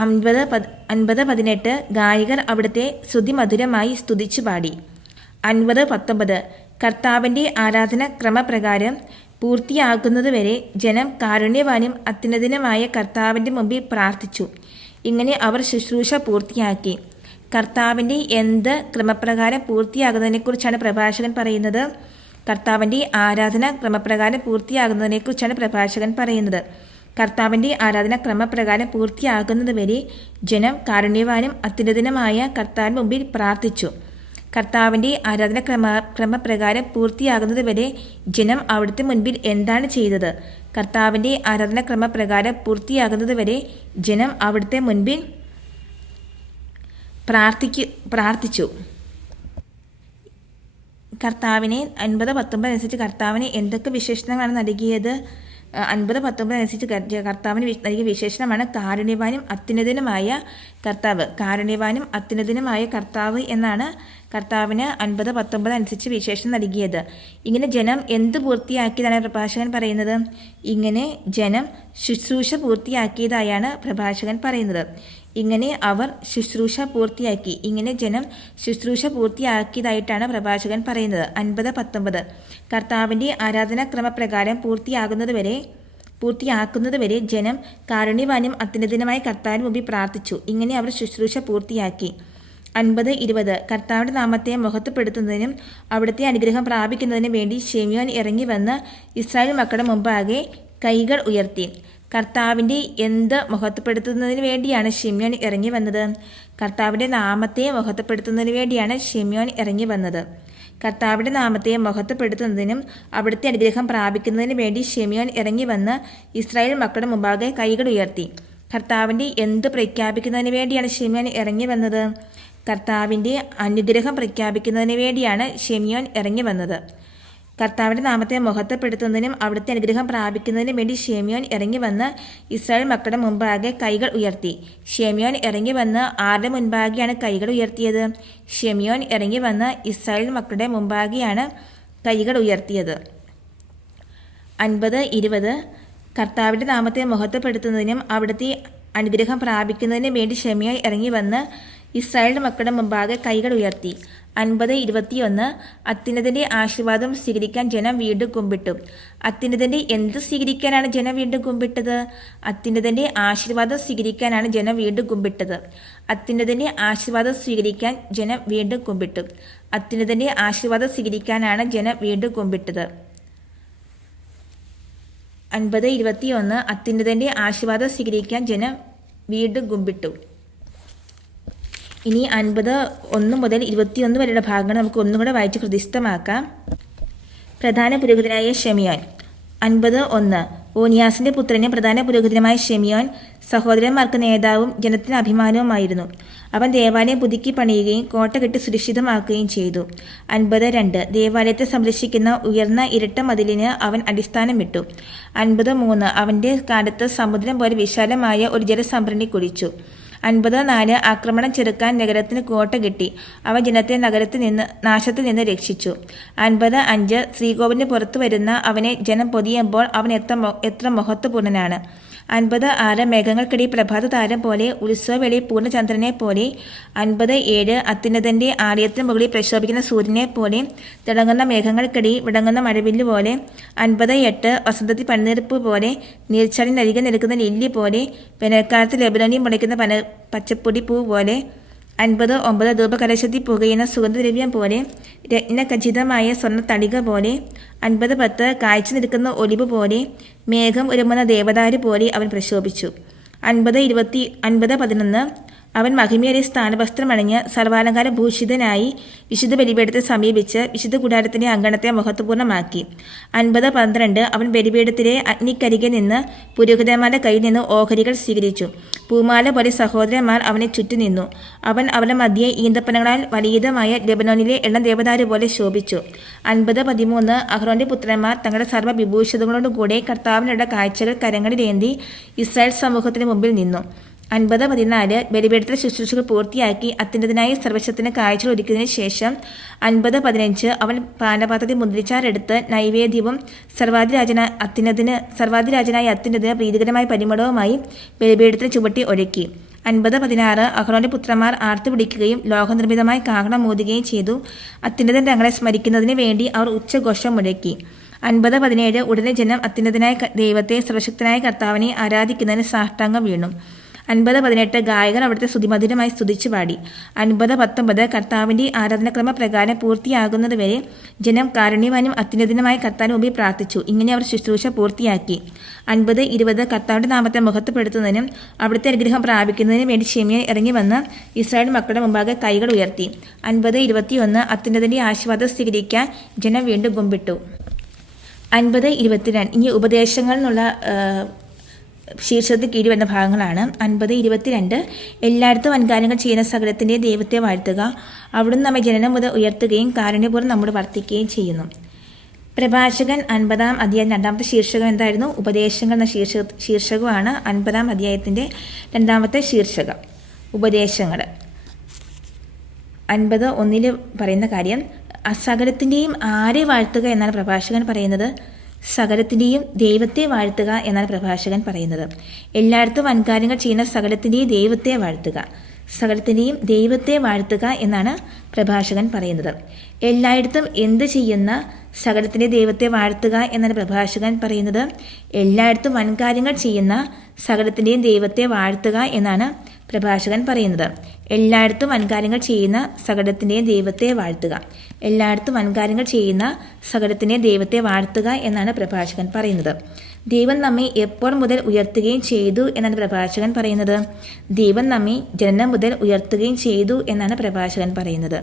50:18 ഗായകർ അവിടുത്തെ സ്തുതിമധുരമായി സ്തുതിച്ചു പാടി. 50:19 കർത്താവിൻ്റെ ആരാധന ക്രമപ്രകാരം പൂർത്തിയാകുന്നതുവരെ ജനം കാരുണ്യവാനും അത്യുന്നതനുമായ കർത്താവിൻ്റെ മുമ്പിൽ പ്രാർത്ഥിച്ചു. ഇങ്ങനെ അവർ ശുശ്രൂഷ പൂർത്തിയാക്കി. കർത്താവിൻ്റെ എന്ത് ക്രമപ്രകാരം പൂർത്തിയാകുന്നതിനെക്കുറിച്ചാണ് പ്രഭാഷകൻ പറയുന്നത്? കർത്താവിൻ്റെ ആരാധന ക്രമപ്രകാരം പൂർത്തിയാകുന്നതിനെക്കുറിച്ചാണ് പ്രഭാഷകൻ പറയുന്നത്. കർത്താവിൻ്റെ ആരാധന ക്രമപ്രകാരം പൂർത്തിയാകുന്നതുവരെ ജനം കാരുണ്യവാനും അത്യുന്നതനുമായ കർത്താവിന് മുമ്പിൽ പ്രാർത്ഥിച്ചു. കർത്താവിൻ്റെ ആരാധന ക്രമപ്രകാരം പൂർത്തിയാകുന്നതുവരെ ജനം അവിടുത്തെ മുൻപിൽ എന്താണ് ചെയ്തത്? കർത്താവിൻ്റെ ആരാധന ക്രമപ്രകാരം പൂർത്തിയാകുന്നതുവരെ ജനം അവിടുത്തെ മുൻപിൽ പ്രാർത്ഥിച്ചു. കർത്താവിനെ 50:19 അനുസരിച്ച് കർത്താവിന് എന്തൊക്കെ വിശേഷണങ്ങളാണ് നൽകിയത്? 50:19 അനുസരിച്ച് കർത്താവിന് നൽകിയ വിശേഷണമാണ് കാരുണ്യവാനും അത്യുന്നതനുമായ കർത്താവ്. കാരുണ്യവാനും അത്യുന്നതനുമായ കർത്താവ് എന്നാണ് കർത്താവിന് 50:19 അനുസരിച്ച് വിശേഷണം നൽകിയത്. ഇങ്ങനെ ജനം എന്ത് പൂർത്തിയാക്കിയതാണ് പ്രഭാഷകൻ പറയുന്നത്? ഇങ്ങനെ ജനം ശുശ്രൂഷ പൂർത്തിയാക്കിയതായാണ് പ്രഭാഷകൻ പറയുന്നത്. ഇങ്ങനെ അവർ ശുശ്രൂഷ പൂർത്തിയാക്കി. ഇങ്ങനെ ജനം ശുശ്രൂഷ പൂർത്തിയാക്കിയതായിട്ടാണ് പ്രഭാഷകൻ പറയുന്നത്. 50:19 കർത്താവിൻ്റെ ആരാധനാക്രമപ്രകാരം പൂർത്തിയാകുന്നതുവരെ പൂർത്തിയാക്കുന്നതുവരെ ജനം കാരുണ്യവാനും അത്യുന്നതനുമായ കർത്താവിന് മുമ്പിൽ പ്രാർത്ഥിച്ചു. ഇങ്ങനെ അവർ ശുശ്രൂഷ പൂർത്തിയാക്കി. 50-20 കർത്താവിൻ്റെ നാമത്തെ മഹത്വപ്പെടുത്തുന്നതിനും അവിടുത്തെ അനുഗ്രഹം പ്രാപിക്കുന്നതിനും വേണ്ടി ശിമെയോൻ ഇറങ്ങി വന്ന് ഇസ്രായേൽ മക്കളുടെ മുമ്പാകെ കൈകൾ ഉയർത്തി. കർത്താവിൻ്റെ എന്ത് മഹത്വപ്പെടുത്തുന്നതിന് വേണ്ടിയാണ് ശിമെയോൻ ഇറങ്ങി വന്നത്? കർത്താവിൻ്റെ നാമത്തെ മഹത്വപ്പെടുത്തുന്നതിന് വേണ്ടിയാണ് ശിമെയോൻ ഇറങ്ങി വന്നത്. കർത്താവിൻ്റെ നാമത്തെ മഹത്വപ്പെടുത്തുന്നതിനും അവിടുത്തെ അനുഗ്രഹം പ്രാപിക്കുന്നതിന് വേണ്ടി ശിമെയോൻ ഇറങ്ങി വന്ന് ഇസ്രായേൽ മക്കളുടെ മുമ്പാകെ കൈകൾ ഉയർത്തി. കർത്താവിൻ്റെ എന്ത് പ്രഖ്യാപിക്കുന്നതിന് വേണ്ടിയാണ് ശിമെയോൻ ഇറങ്ങി വന്നത്? കർത്താവിൻ്റെ അനുഗ്രഹം പ്രഖ്യാപിക്കുന്നതിന് വേണ്ടിയാണ് ശിമെയോൻ ഇറങ്ങി വന്നത്. കർത്താവിൻ്റെ നാമത്തെ മഹത്വപ്പെടുത്തുന്നതിനും അവിടുത്തെ അനുഗ്രഹം പ്രാപിക്കുന്നതിനും വേണ്ടി ശിമെയോൻ ഇറങ്ങി വന്ന് ഇസ്രായേൽ മക്കളുടെ മുമ്പാകെ കൈകൾ ഉയർത്തി. ശിമെയോൻ ഇറങ്ങി വന്ന് ആരുടെ മുൻപാകെയാണ് കൈകൾ ഉയർത്തിയത്? ശിമെയോൻ ഇറങ്ങി വന്ന് ഇസ്രായേൽ മക്കളുടെ മുമ്പാകെയാണ് കൈകൾ ഉയർത്തിയത്. 50-20 കർത്താവിൻ്റെ നാമത്തെ മഹത്വപ്പെടുത്തുന്നതിനും അവിടുത്തെ അനുഗ്രഹം പ്രാപിക്കുന്നതിനും വേണ്ടി ശിമെയോൻ ഇറങ്ങി വന്ന് ഇസ്രായേൽ മക്കളുടെ മുമ്പാകെ കൈകൾ ഉയർത്തി. 50-21 അത്യുന്നതൻ്റെ ആശീർവാദം സ്വീകരിക്കാൻ ജനം വീണ്ടും കുമ്പിട്ടു. അത്യുന്നതൻ്റെ എന്ത് സ്വീകരിക്കാനാണ് ജനം വീണ്ടും കുമ്പിട്ടത്? അത്യുന്നതൻ്റെ ആശീർവാദം സ്വീകരിക്കാനാണ് ജനം വീണ്ടും കുമ്പിട്ടത്. അത്യുന്നതൻ്റെ ആശീർവാദം സ്വീകരിക്കാൻ ജനം വീണ്ടും കുമ്പിട്ടു. അത്യുന്നതൻ്റെ ആശീർവാദം സ്വീകരിക്കാനാണ് ജനം വീണ്ടും കുമ്പിട്ടത്. 50-21 അത്യുന്നതൻ്റെ ആശീർവാദം സ്വീകരിക്കാൻ ജനം വീണ്ടും കുമ്പിട്ടു. ഇനി 51 മുതൽ 21 വരെയുള്ള ഭാഗങ്ങൾ നമുക്ക് ഒന്നും കൂടെ വായിച്ച് ഹൃദിസ്ഥമാക്കാം. പ്രധാന പുരോഹിതനായ ശിമെയോൻ. 51 ഓനിയാസിൻ്റെ പുത്രനും പ്രധാന പുരോഹിതനുമായ ശിമെയോൻ സഹോദരന്മാർക്ക് നേതാവും ജനത്തിന് അഭിമാനവുമായിരുന്നു. അവൻ ദേവാലയം പുതുക്കി പണിയുകയും കോട്ട കെട്ടി സുരക്ഷിതമാക്കുകയും ചെയ്തു. 52 ദേവാലയത്തെ സംരക്ഷിക്കുന്ന ഉയർന്ന ഇരട്ട മതിലിന് അവൻ അടിസ്ഥാനമിട്ടു. 53 അവൻ്റെ കാലത്ത് സമുദ്രം പോലെ വിശാലമായ ഒരു ജലസംഭരണി കുഴിച്ചു. 54 ആക്രമണം ചെറുക്കാൻ നഗരത്തിന് കോട്ട കെട്ടി. അവ ജനത്തെ നാശത്തിൽ നിന്ന് രക്ഷിച്ചു. 55 ശ്രീകോവിലിന് പുറത്തു വരുന്ന അവനെ ജനം പൊതിയുമ്പോൾ അവൻ എത്ര മഹത്വപൂർണനാണ്. 56 മേഘങ്ങൾക്കിടയിൽ പ്രഭാത താരം പോലെ, ഉത്സവവേളയിൽ പൂർണ്ണചന്ദ്രനെ പോലെ. 57 അത്യുന്നതൻ്റെ ആലയത്തിന് മുകളിൽ പ്രശോഭിക്കുന്ന സൂര്യനെ പോലെ, തിളങ്ങുന്ന മേഘങ്ങൾക്കിടയിൽ വിളങ്ങുന്ന മഴവില്ല് പോലെ. 58 വസന്തത്തിൽ പണിനിരപ്പ് പോലെ, നീർച്ചാലിനരികെ നിൽക്കുന്ന ലില്ലി പോലെ, വേനൽക്കാലത്ത് ലെബനോനിൽ മുളയ്ക്കുന്ന പച്ചപ്പൊടി പൂ പോലെ. 59 ധൂപകലശത്തിൽ പുകയുന്ന സുഗന്ധദ്രവ്യം പോലെ, രത്നഖചിതമായ സ്വർണ്ണ തളിക പോലെ. 50-10 കായ്ച്ചു നിൽക്കുന്ന ഒലിവ് പോലെ, മേഘം ഒരുമുന്ന ദേവദാരു പോലെ അവൻ പ്രശോഭിച്ചു. 50-11 അവൻ മഹിമയേറിയ സ്ഥാനവസ്ത്രമണിഞ്ഞ് സർവാലങ്കാര ഭൂഷിതനായി വിശുദ്ധ ബലിപീഠത്തെ സമീപിച്ച് വിശുദ്ധ കൂടാരത്തിൻ്റെ അങ്കണത്തെ മഹത്വപൂർണ്ണമാക്കി. 50-12 അവൻ ബലിപീഠത്തിലെ അഗ്നിക്കരികെ നിന്ന് പുരോഹിതന്മാരുടെ കയ്യിൽ നിന്ന് ഓഹരികൾ സ്വീകരിച്ചു. പൂമാല പോലെ സഹോദരന്മാർ അവനെ ചുറ്റി നിന്നു. അവൻ അവരുടെ മധ്യേ ഈന്തപ്പനകളാൽ വലിയതുമായ ലെബനോനിലെ എണ്ണം ദേവദാരു പോലെ ശോഭിച്ചു. 50-13 അഹ്റോന്റെ പുത്രന്മാർ തങ്ങളുടെ സർവ്വവിഭൂഷിതങ്ങളോടുകൂടെ കർത്താവിനുള്ള കാഴ്ചകൾ കരങ്ങളിലേന്തി ഇസ്രായേൽ സമൂഹത്തിന് മുമ്പിൽ നിന്നു. 50-14 ബലിപീഠത്തിലെ ശുശ്രൂഷകൾ പൂർത്തിയാക്കി അത്യുന്നതനായ സർവശക്തന് കാഴ്ചകൾ ഒരുക്കിയതിനു ശേഷം 50-15 അവൻ പാനപാത്രത്തിൽ മുദ്രിച്ചാരെടുത്ത് നൈവേദ്യവും സർവാധിരാജനായ അത്യുന്നതന് പ്രീതികരമായ പരിമളവുമായി ബലിപീഠത്തിന് ചുവട്ടി ഒഴുക്കി. 50-16 അഹ്റോന്റെ പുത്രന്മാർ ആർത്തുപിടിക്കുകയും ലോഹനിർമ്മിതമായി കാഹളം ഊതുകയും ചെയ്തു. അത്യുന്നതൻ തങ്ങളെ സ്മരിക്കുന്നതിന് വേണ്ടി അവർ ഉച്ചഘോഷം മുഴക്കി. 50-17 ഉടനെ ജനം അത്യുന്നതനായ ദൈവത്തെ സർവശക്തനായ കർത്താവിനെ ആരാധിക്കുന്നതിന് സാഷ്ടാംഗം വീണു. 50-18 ഗായകർ അവിടുത്തെ സ്തുതിമധുരമായി സ്തുതിച്ചു പാടി. 50-19 കർത്താവിൻ്റെ ആരാധനക്രമ പ്രകാരം പൂർത്തിയാകുന്നതുവരെ ജനം കാരുണ്യവാനും അത്യുന്നതനുമായ കർത്താവിന് മുമ്പിൽ പ്രാർത്ഥിച്ചു. ഇങ്ങനെ അവർ ശുശ്രൂഷ പൂർത്തിയാക്കി. 50-20 കർത്താവിൻ്റെ നാമത്തെ മഹത്വപ്പെടുത്തുന്നതിനും അവിടുത്തെ അനുഗ്രഹം പ്രാപിക്കുന്നതിനും വേണ്ടി ശിമെയോൻ ഇറങ്ങി വന്ന് ഇസ്രായേൽ മക്കളുടെ മുമ്പാകെ കൈകൾ ഉയർത്തി. 50-21 അത്യുന്നതൻ്റെ ആശീർവാദം സ്വീകരിക്കാൻ ജനം വീണ്ടും കുമ്പിട്ടു. 50-22 ഇനി ഉപദേശങ്ങൾ എന്നുള്ള ശീർഷകത്തിൽ കീഴ് വരുന്ന ഭാഗങ്ങളാണ്. 50-22 എല്ലായിടത്തും വൻകാര്യങ്ങൾ ചെയ്യുന്ന സകലത്തിൻ്റെ ദൈവത്തെ വാഴ്ത്തുക. അവിടുന്ന് നമ്മെ ജനനം മുതൽ ഉയർത്തുകയും കാരുണ്യപൂർവ്വം നമ്മോട് വർത്തിക്കുകയും ചെയ്യുന്നു. പ്രഭാഷകൻ 50-ാം അധ്യായം 2ാമത്തെ ശീർഷകം എന്തായിരുന്നു? ഉപദേശങ്ങൾ എന്ന ശീർഷകമാണ് 50-ാം അധ്യായത്തിൻ്റെ 2ാമത്തെ ശീർഷകം, ഉപദേശങ്ങൾ. 50-1 പറയുന്ന കാര്യം സകലത്തിൻ്റെയും ആരെ വാഴ്ത്തുക എന്നാണ് പ്രഭാഷകൻ പറയുന്നത്? സകലത്തിൻ്റെയും ദൈവത്തെ വാഴ്ത്തുക എന്നാണ് പ്രഭാഷകൻ പറയുന്നത്. എല്ലായിടത്തും വൻകാര്യങ്ങൾ ചെയ്യുന്ന സകലത്തിൻ്റെയും ദൈവത്തെ വാഴ്ത്തുക. സകലത്തിൻ്റെയും ദൈവത്തെ വാഴ്ത്തുക എന്നാണ് പ്രഭാഷകൻ പറയുന്നത്. എല്ലായിടത്തും എന്ത് ചെയ്യുന്ന സകലത്തിൻ്റെ ദൈവത്തെ വാഴ്ത്തുക എന്നാണ് പ്രഭാഷകൻ പറയുന്നത്. എല്ലായിടത്തും വൻകാര്യങ്ങൾ ചെയ്യുന്ന സകലത്തിൻ്റെയും ദൈവത്തെ വാഴ്ത്തുക എന്നാണ് പ്രഭാഷകൻ പറയുന്നത്. എല്ലായിടത്തും വൻകാര്യങ്ങൾ ചെയ്യുന്ന സകലത്തിൻ്റെയും ദൈവത്തെ വാഴ്ത്തുക. എല്ലായിടത്തും വൻകാര്യങ്ങൾ ചെയ്യുന്ന സകലത്തിൻ്റെയും ദൈവത്തെ വാഴ്ത്തുക എന്നാണ് പ്രഭാഷകൻ പറയുന്നത്. ദൈവം നമ്മെ എപ്പോൾ മുതൽ ഉയർത്തുകയും ചെയ്തു എന്നാണ് പ്രഭാഷകൻ പറയുന്നത്. ദൈവം നമ്മെ ജനനം മുതൽ ഉയർത്തുകയും ചെയ്തു എന്നാണ് പ്രഭാഷകൻ പറയുന്നത്.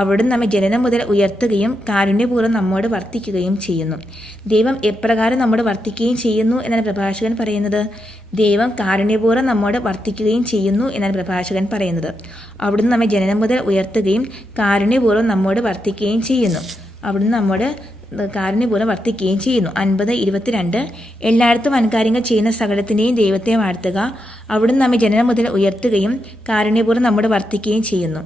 അവിടുന്ന് നമ്മെ ജനനം മുതൽ ഉയർത്തുകയും കാരുണ്യപൂർവ്വം നമ്മോട് വർത്തിക്കുകയും ചെയ്യുന്നു. ദൈവം എപ്രകാരം നമ്മോട് വർത്തിക്കുകയും ചെയ്യുന്നു എന്നാണ് പ്രഭാഷകൻ പറയുന്നത്. ദൈവം കാരുണ്യപൂർവ്വം നമ്മോട് വർത്തിക്കുകയും ചെയ്യുന്നു എന്നാണ് പ്രഭാഷകൻ പറയുന്നത്. അവിടുന്ന് നമ്മെ ജനനം മുതൽ ഉയർത്തുകയും കാരുണ്യപൂർവ്വം നമ്മോട് വർത്തിക്കുകയും ചെയ്യുന്നു. അവിടുന്ന് നമ്മോട് കാരുണ്യപൂർവ്വം വർത്തിക്കുകയും ചെയ്യുന്നു. 50:22 എല്ലായിടത്തും വൻകാര്യങ്ങൾ ചെയ്യുന്ന സകലത്തിൻ്റെയും ദൈവത്തെ വാഴ്ത്തുക. അവിടുന്ന് നമ്മെ ജനനം മുതൽ ഉയർത്തുകയും കാരുണ്യപൂർവ്വം നമ്മോട് വർത്തിക്കുകയും ചെയ്യുന്നു.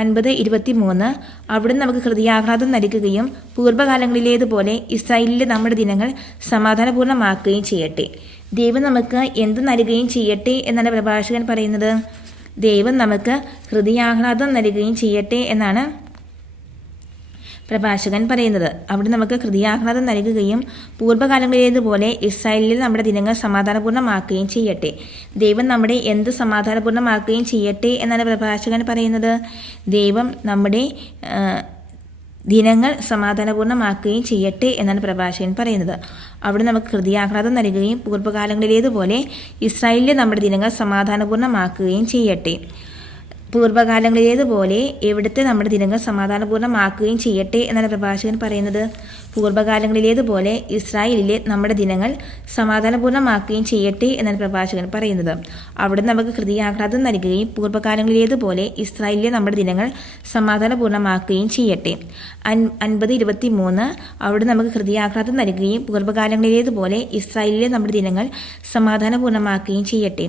50:23 അവിടുന്ന് നമുക്ക് ഹൃദയാഹ്ലാദം നൽകുകയും പൂർവ്വകാലങ്ങളിലേതുപോലെ ഇസ്രായേലിലെ നമ്മുടെ ദിനങ്ങൾ സമാധാനപൂർണ്ണമാക്കുകയും ചെയ്യട്ടെ. ദൈവം നമുക്ക് എന്ത് നൽകുകയും ചെയ്യട്ടെ എന്നാണ് പ്രഭാഷകൻ പറയുന്നത്. ദൈവം നമുക്ക് ഹൃദയാഹ്ലാദം നൽകുകയും ചെയ്യട്ടെ എന്നാണ് പ്രഭാഷകൻ പറയുന്നത്. അവിടെ നമുക്ക് ഹൃദയാഹ്ലാദം നൽകുകയും പൂർവ്വകാലങ്ങളിലേതുപോലെ ഇസ്രായേലിൽ നമ്മുടെ ദിനങ്ങൾ സമാധാനപൂർണ്ണമാക്കുകയും ചെയ്യട്ടെ. ദൈവം നമ്മുടെ എന്ത് സമാധാനപൂർണ്ണമാക്കുകയും ചെയ്യട്ടെ എന്നാണ് പ്രഭാഷകൻ പറയുന്നത്. ദൈവം നമ്മുടെ ദിനങ്ങൾ സമാധാനപൂർണ്ണമാക്കുകയും ചെയ്യട്ടെ എന്നാണ് പ്രഭാഷകൻ പറയുന്നത്. അവിടെ നമുക്ക് ഹൃദയാഹ്ലാദം നൽകുകയും പൂർവ്വകാലങ്ങളിലേതുപോലെ ഇസ്രായേലിൽ നമ്മുടെ ദിനങ്ങൾ സമാധാനപൂർണ്ണമാക്കുകയും ചെയ്യട്ടെ. പൂർവ്വകാലങ്ങളിലേതുപോലെ എവിടുത്തെ നമ്മുടെ ദിനങ്ങൾ സമാധാനപൂർണ്ണമാക്കുകയും ചെയ്യട്ടെ എന്നാണ് പ്രഭാഷകൻ പറയുന്നത്. പൂർവ്വകാലങ്ങളിലേതുപോലെ ഇസ്രായേലിലെ നമ്മുടെ ദിനങ്ങൾ സമാധാനപൂർണ്ണമാക്കുകയും ചെയ്യട്ടെ എന്നാണ് പ്രഭാഷകൻ പറയുന്നത്. അവിടെ നമുക്ക് ഹൃദയാഹ്ലാദം നൽകുകയും പൂർവ്വകാലങ്ങളിലേതുപോലെ ഇസ്രായേലിലെ നമ്മുടെ ദിനങ്ങൾ സമാധാനപൂർണ്ണമാക്കുകയും ചെയ്യട്ടെ. 50:23 അവിടെ നമുക്ക് ഹൃദയാഹ്ലാദം നൽകുകയും പൂർവ്വകാലങ്ങളിലേതുപോലെ ഇസ്രായേലിലെ നമ്മുടെ ദിനങ്ങൾ സമാധാനപൂർണ്ണമാക്കുകയും ചെയ്യട്ടെ.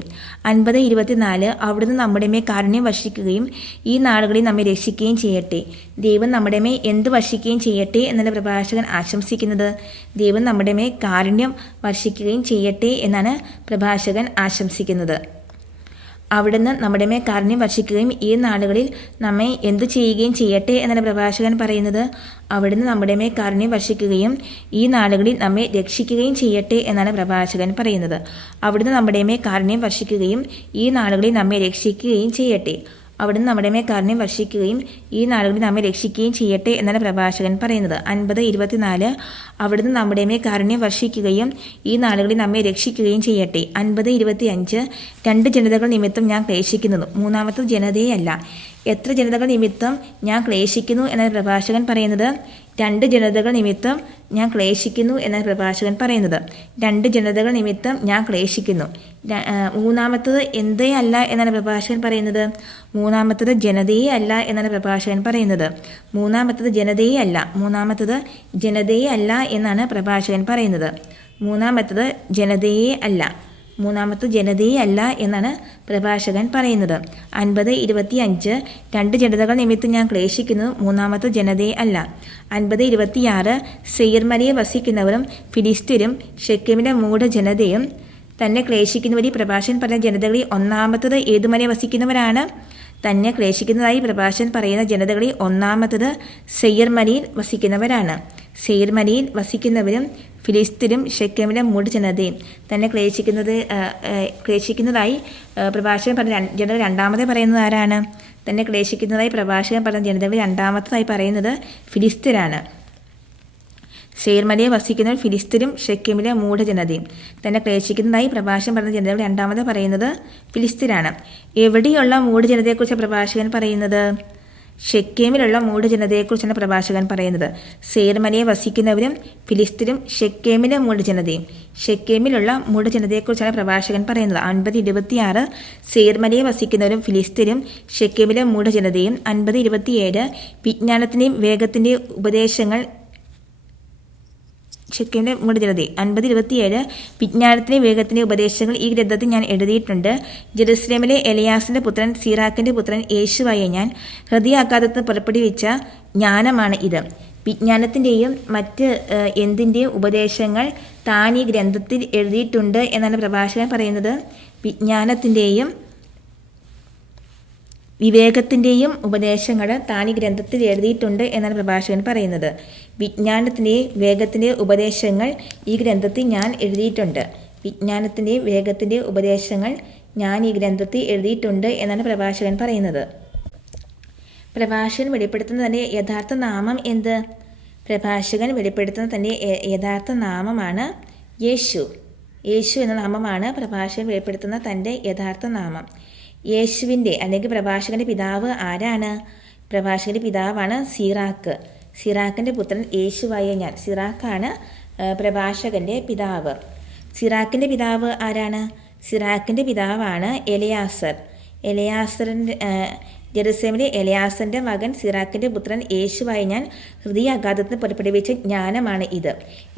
50:24 അവിടുന്ന് നമ്മുടെ മേൽ കാരുണ്യം വർഷിക്കുകയും ഈ നാളുകളിൽ നമ്മെ രക്ഷിക്കുകയും ചെയ്യട്ടെ. ദൈവം നമ്മുടെ മേൽ എന്ത് വർഷിക്കുകയും ചെയ്യട്ടെ എന്നാണ് പ്രഭാഷകൻ ആശംസിക്കുന്നത്. ദൈവം നമ്മുടെ മേൽ കാരുണ്യം വർഷിക്കുകയും ചെയ്യട്ടെ എന്നാണ് പ്രഭാഷകൻ ആശംസിക്കുന്നത്. അവിടുന്ന് നമ്മുടെ മേൽ കാരുണ്യം വർഷിക്കുകയും ഈ നാളുകളിൽ നമ്മെ എന്തു ചെയ്യുകയും ചെയ്യട്ടെ എന്നാണ് പ്രഭാഷകൻ പറയുന്നത്. അവിടുന്ന് നമ്മുടെ മേൽ കാരുണ്യം വർഷിക്കുകയും ഈ നാളുകളിൽ നമ്മെ രക്ഷിക്കുകയും ചെയ്യട്ടെ എന്നാണ് പ്രഭാഷകൻ പറയുന്നത്. അവിടുന്ന് നമ്മുടെ മേൽ കാരുണ്യം വർഷിക്കുകയും ഈ നാളുകളിൽ നമ്മെ രക്ഷിക്കുകയും ചെയ്യട്ടെ. അവിടുന്ന് നമ്മുടെ മേൽ കാരുണ്യം വർഷിക്കുകയും ഈ നാളുകളിൽ നമ്മെ രക്ഷിക്കുകയും ചെയ്യട്ടെ എന്നാണ് പ്രഭാഷകൻ പറയുന്നത്. 50:24 അവിടുന്ന് നമ്മുടെ മേൽ കാരുണ്യം വർഷിക്കുകയും ഈ നാളുകളിൽ നമ്മെ രക്ഷിക്കുകയും ചെയ്യട്ടെ. 50:25 രണ്ട് ജനതകൾ നിമിത്തം ഞാൻ ക്ലേശിക്കുന്നത് മൂന്നാമത്തെ ജനതയല്ല. എത്ര ജനതകൾ നിമിത്തം ഞാൻ ക്ലേശിക്കുന്നു എന്നാണ് പ്രഭാഷകൻ പറയുന്നത്. രണ്ട് ജനതകൾ നിമിത്തം ഞാൻ ക്ലേശിക്കുന്നു എന്നാണ് പ്രഭാഷകൻ പറയുന്നത്. രണ്ട് ജനതകൾ നിമിത്തം ഞാൻ ക്ലേശിക്കുന്നു. മൂന്നാമത്തത് എന്തേ അല്ല എന്നാണ് പ്രഭാഷകൻ പറയുന്നത്. മൂന്നാമത്തത് ജനതയെ അല്ല എന്നാണ് പ്രഭാഷകൻ പറയുന്നത്. മൂന്നാമത്തത് ജനതയെ അല്ല. മൂന്നാമത്തത് ജനതയെ അല്ല എന്നാണ് പ്രഭാഷകൻ പറയുന്നത്. മൂന്നാമത്തത് ജനതയെ അല്ല. മൂന്നാമത്തെ ജനതയെ അല്ല എന്നാണ് പ്രഭാഷകൻ പറയുന്നത്. 50:25 രണ്ട് ജനതകൾ നിമിത്തം ഞാൻ ക്ലേശിക്കുന്നു മൂന്നാമത്തെ ജനതയെ അല്ല. 50:26 സെയിർ മലയിൽ വസിക്കുന്നവരും ഫിലിസ്ത്യരും ഷെക്കെമിലെ മൂഢജനതയും തന്നെ ക്ലേശിക്കുന്നവർ. ഈ പ്രഭാഷകൻ പറഞ്ഞ ജനതകളിൽ ഒന്നാമത്തത് ഏതു മലയിൽ വസിക്കുന്നവരാണ്? തന്നെ ക്ലേശിക്കുന്നതായി പ്രഭാഷകൻ പറയുന്ന ജനതകളിൽ ഒന്നാമത്തത് സെയിർ മലയിൽ വസിക്കുന്നവരാണ്. സെയിർ മലയിൽ വസിക്കുന്നവരും ഫിലിസ്ത്യരും ഷെക്കെമിലെ മൂഢജനതയും തന്നെ ക്ലേശിക്കുന്നതായി പ്രഭാഷകൻ പറഞ്ഞ ജനത രണ്ടാമതായി പറയുന്നത് ആരാണ്? തന്നെ ക്ലേശിക്കുന്നതായി പ്രഭാഷകൻ പറഞ്ഞ ജനതകളിൽ രണ്ടാമത്തതായി പറയുന്നത് ഫിലിസ്ത്യരാണ്. സെയിർ മലയിൽ വസിക്കുന്നവർ ഫിലിസ്ത്യരും ഷെക്കെമിലെ മൂഢജനതയും തന്നെ ക്ലേശിക്കുന്നതായി പ്രഭാഷകൻ പറഞ്ഞ ജനതകൾ രണ്ടാമത് പറയുന്നത് ഫിലിസ്ത്യരാണ്. എവിടെയുള്ള മൂഢജനതയെക്കുറിച്ച് പ്രഭാഷകൻ പറയുന്നത്? ഷെക്കേമിലുള്ള മൂഢജനതയെക്കുറിച്ചാണ് പ്രഭാഷകൻ പറയുന്നത്. സെയിർ മലയിൽ വസിക്കുന്നവരും ഫിലിസ്ത്യരും ഷെക്കേമിലെ മൂഢജനതയും. ഷെക്കേമിലുള്ള മൂഢജനതയെക്കുറിച്ചാണ് പ്രഭാഷകൻ പറയുന്നത്. 50:26 സെയിർ മലയിൽ വസിക്കുന്നവരും ഫിലിസ്ത്യരും ഷെക്കേമിലെ മൂഢജനതയും. 50:27 വിജ്ഞാനത്തിൻ്റെയും വേഗത്തിൻ്റെയും ഉപദേശങ്ങൾ ഷെക്കേമിലെ മൂഢജനതയും. 50:27 വിജ്ഞാനത്തിൻ്റെ വേഗത്തിൻ്റെ ഉപദേശങ്ങൾ ഈ ഗ്രന്ഥത്തിൽ ഞാൻ എഴുതിയിട്ടുണ്ട്. ജെറുസലേമിലെ എലിയാസിൻ്റെ പുത്രൻ സീറാക്കിൻ്റെ പുത്രൻ യേശുവായ ഞാൻ ഹൃദയാഘാതത്തിൽ പുറപ്പെടുവിച്ച ജ്ഞാനമാണ് ഇത്. വിജ്ഞാനത്തിൻ്റെയും മറ്റ് എന്തിൻ്റെയും ഉപദേശങ്ങൾ താൻ ഈ ഗ്രന്ഥത്തിൽ എഴുതിയിട്ടുണ്ട് എന്നാണ് പ്രഭാഷകൻ പറയുന്നത്. വിജ്ഞാനത്തിൻ്റെയും വിവേകത്തിൻ്റെയും ഉപദേശങ്ങൾ താൻ ഈ ഗ്രന്ഥത്തിൽ എഴുതിയിട്ടുണ്ട് എന്നാണ് പ്രഭാഷകൻ പറയുന്നത്. വിജ്ഞാനത്തിൻ്റെയും വേഗത്തിൻ്റെയും ഉപദേശങ്ങൾ ഈ ഗ്രന്ഥത്തിൽ ഞാൻ എഴുതിയിട്ടുണ്ട്. വിജ്ഞാനത്തിൻ്റെയും വേഗത്തിൻ്റെയും ഉപദേശങ്ങൾ ഞാൻ ഈ ഗ്രന്ഥത്തിൽ എഴുതിയിട്ടുണ്ട് എന്നാണ് പ്രഭാഷകൻ പറയുന്നത്. പ്രഭാഷകൻ വെളിപ്പെടുത്തുന്ന തൻ്റെ യഥാർത്ഥ നാമം എന്ത്? പ്രഭാഷകൻ വെളിപ്പെടുത്തുന്ന തൻ്റെ യഥാർത്ഥ നാമമാണ് യേശു. യേശു എന്ന നാമമാണ് പ്രഭാഷകൻ വെളിപ്പെടുത്തുന്ന തൻ്റെ യഥാർത്ഥ നാമം. യേശുവിൻ്റെ അല്ലെങ്കിൽ പ്രഭാഷകൻ്റെ പിതാവ് ആരാണ്? പ്രഭാഷകൻ്റെ പിതാവാണ് സിറാക്ക്. സിറാക്കിൻ്റെ പുത്രൻ യേശുവായ ഞാൻ. സിറാക്കാണ് പ്രഭാഷകൻ്റെ പിതാവ്. സിറാക്കിൻ്റെ പിതാവ് ആരാണ്? സിറാക്കിൻ്റെ പിതാവാണ് എലയാസർ. എലയാസറിൻ്റെ ജെറുസലേമിലെ എലയാസറിൻ്റെ മകൻ സിറാക്കിൻ്റെ പുത്രൻ യേശുവായ ഞാൻ ഹൃദയാഘാതത്തിന് പുറപ്പെടുവിച്ച ജ്ഞാനമാണ് ഇത്.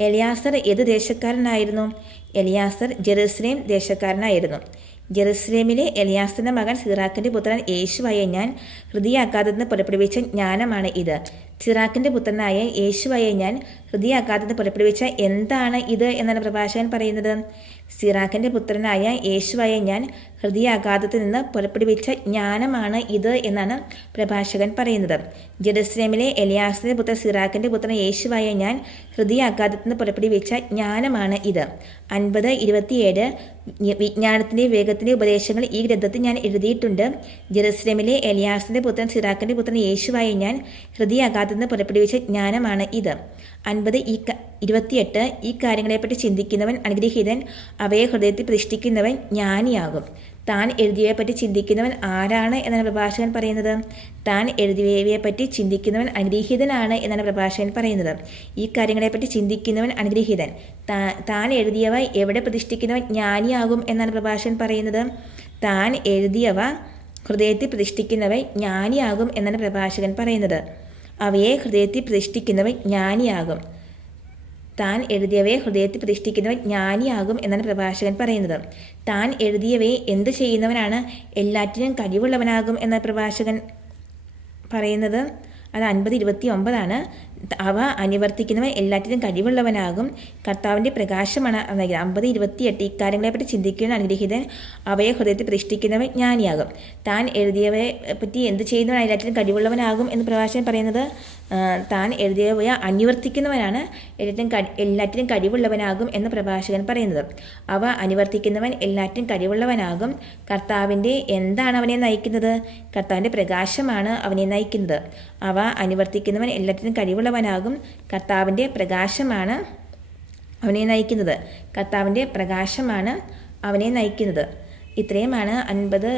എലയാസർ ഏത് ദേശക്കാരനായിരുന്നു? എലയാസർ ജെറുസലേം ദേശക്കാരനായിരുന്നു. ജെറുസലേമിലെ എലയാസറിൻ്റെ മകൻ സിറാക്കിൻ്റെ പുത്രൻ യേശുവായ ഞാൻ ഹൃദയാഘാതത്തിന് പുറപ്പെടുവിച്ച ജ്ഞാനമാണ് ഇത്. സിറാക്കിൻ്റെ പുത്രനായ യേശുവായ ഞാൻ ഹൃദയാഘാതത്തിന് പുറപ്പെടുവിച്ച എന്താണ് ഇത് എന്നാണ് പ്രഭാഷകൻ പറയുന്നത്. സിറാക്കിൻ്റെ പുത്രനായ യേശുവായ ഞാൻ ഹൃദയാഘാതത്തിൽ നിന്ന് പുറപ്പെടുവിച്ച ജ്ഞാനമാണ് ഇത് എന്നാണ് പ്രഭാഷകൻ പറയുന്നത്. ജെറുസലേമിലെ എലയാസറിൻ്റെ പുത്രൻ സിറാക്കിൻ്റെ പുത്രൻ യേശുവായ ഞാൻ ഹൃദയാഘാതത്തിൽ നിന്ന് പുറപ്പെടുവിച്ച ജ്ഞാനമാണ് ഇത്. 50:27 വിജ്ഞാനത്തിൻ്റെ വേഗത്തിൻ്റെ ഉപദേശങ്ങൾ ഈ ഗ്രന്ഥത്തിൽ ഞാൻ എഴുതിയിട്ടുണ്ട്. ജെറുസലേമിലെ എലയാസറിൻ്റെ പുത്രൻ സിറാക്കിൻ്റെ പുത്രൻ യേശുവായ ഞാൻ ഹൃദയാഘാതത്തിൽ നിന്ന് പുറപ്പെടുവിച്ച ജ്ഞാനമാണ് ഇത്. 50:28 ഈ കാര്യങ്ങളെപ്പറ്റി ചിന്തിക്കുന്നവൻ അനുഗ്രഹീതൻ, അവയെ ഹൃദയത്തിൽ പ്രതിഷ്ഠിക്കുന്നവൻ ജ്ഞാനിയാകും. താൻ എഴുതിയവയെപ്പറ്റി ചിന്തിക്കുന്നവൻ ആരാണ് എന്നാണ് പ്രഭാഷകൻ പറയുന്നത്. താൻ എഴുതിയവയെപ്പറ്റി ചിന്തിക്കുന്നവൻ അനുഗ്രഹീതനാണ് എന്നാണ് പ്രഭാഷകൻ പറയുന്നത്. ഈ കാര്യങ്ങളെപ്പറ്റി ചിന്തിക്കുന്നവൻ അനുഗ്രഹീതൻ, താൻ എഴുതിയവ എവിടെ പ്രതിഷ്ഠിക്കുന്നവൻ ജ്ഞാനിയാകും എന്നാണ് പ്രഭാഷകൻ പറയുന്നത്. താൻ എഴുതിയവ ഹൃദയത്തിൽ പ്രതിഷ്ഠിക്കുന്നവൻ ജ്ഞാനിയാകും എന്നാണ് പ്രഭാഷകൻ പറയുന്നത്. അവയെ ഹൃദയത്തിൽ പ്രതിഷ്ഠിക്കുന്നവൻ ജ്ഞാനിയാകും. താൻ എഴുതിയവയെ ഹൃദയത്തിൽ പ്രതിഷ്ഠിക്കുന്നവൻ ജ്ഞാനിയാകും എന്നാണ് പ്രഭാഷകൻ പറയുന്നത്. താൻ എഴുതിയവയെ എന്ത് ചെയ്യുന്നവനാണ് എല്ലാറ്റിനും കഴിവുള്ളവനാകും എന്ന പ്രഭാഷകൻ പറയുന്നത്. അത് 50:29 അവ അനുവർത്തിക്കുന്നവൻ എല്ലാറ്റിനും കഴിവുള്ളവനാകും, കർത്താവിൻ്റെ പ്രകാശമാണ്. 50:28 ഇക്കാര്യങ്ങളെപ്പറ്റി ചിന്തിക്കുന്ന അനുഗ്രഹീതൻ, അവയെ ഹൃദയത്തിൽ പ്രതിഷ്ഠിക്കുന്നവൻ ജ്ഞാനിയാകും. താൻ എഴുതിയവയെ പറ്റി എന്ത് ചെയ്യുന്നവൻ എല്ലാറ്റിനും കഴിവുള്ളവനാകും എന്ന് പ്രഭാഷകൻ പറയുന്നത്. താൻ എഴുതിയവയെ അനുവർത്തിക്കുന്നവനാണ് എല്ലാറ്റിനും കഴിവുള്ളവനാകും എന്ന് പ്രഭാഷകൻ പറയുന്നത്. അവ അനുവർത്തിക്കുന്നവൻ എല്ലാറ്റിനും കഴിവുള്ളവനാകും. കർത്താവിൻ്റെ എന്താണ് അവനെ നയിക്കുന്നത്? കർത്താവിൻ്റെ പ്രകാശമാണ് അവനെ നയിക്കുന്നത്. അവ അനുവർത്തിക്കുന്നവൻ എല്ലാറ്റിനും കഴിവുള്ളവനാകും. കർത്താവിൻ്റെ പ്രകാശമാണ് അവനെ നയിക്കുന്നത്. കർത്താവിൻ്റെ പ്രകാശമാണ് അവനെ നയിക്കുന്നത്. ഇത്രയുമാണ് 50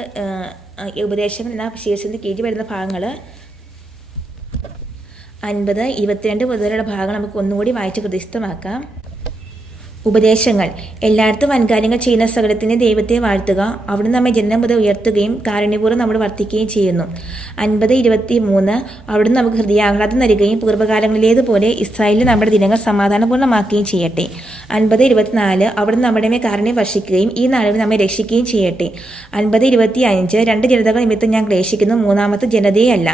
ഉപദേശങ്ങൾ എന്ന ശീർഷകത്തിന് കീഴിൽ വരുന്ന ഭാഗങ്ങൾ. 50-22 മുതലുള്ള ഭാഗങ്ങൾ നമുക്ക് ഒന്നുകൂടി വായിച്ച് ഹൃദയസ്ഥമാക്കാം. ഉപദേശങ്ങൾ. എല്ലായിടത്തും വൻകാര്യങ്ങൾ ചെയ്യുന്ന സകലത്തിൻ്റെ ദൈവത്തെ വാഴ്ത്തുക. അവിടുന്ന് നമ്മെ ജനനം മുതൽ ഉയർത്തുകയും കാരുണ്യപൂർവ്വം നമ്മൾ വർദ്ധിക്കുകയും ചെയ്യുന്നു. 50:23 അവിടുന്ന് നമുക്ക് ഹൃദയാഹ്ലാദം നൽകുകയും പൂർവ്വകാലങ്ങളിലേതുപോലെ ഇസ്രായേലിൽ നമ്മുടെ ദിനങ്ങൾ സമാധാനപൂർണ്ണമാക്കുകയും ചെയ്യട്ടെ. 50:24 അവിടുന്ന് നമ്മുടെ മേൽ കാരുണ്യം വർഷിക്കുകയും ഈ നാളിൽ നമ്മെ രക്ഷിക്കുകയും ചെയ്യട്ടെ. 50:25 രണ്ട് ജനതകൾ നിമിത്തം ഞാൻ ക്ലേശിക്കുന്നു, മൂന്നാമത്തെ ജനതയല്ല.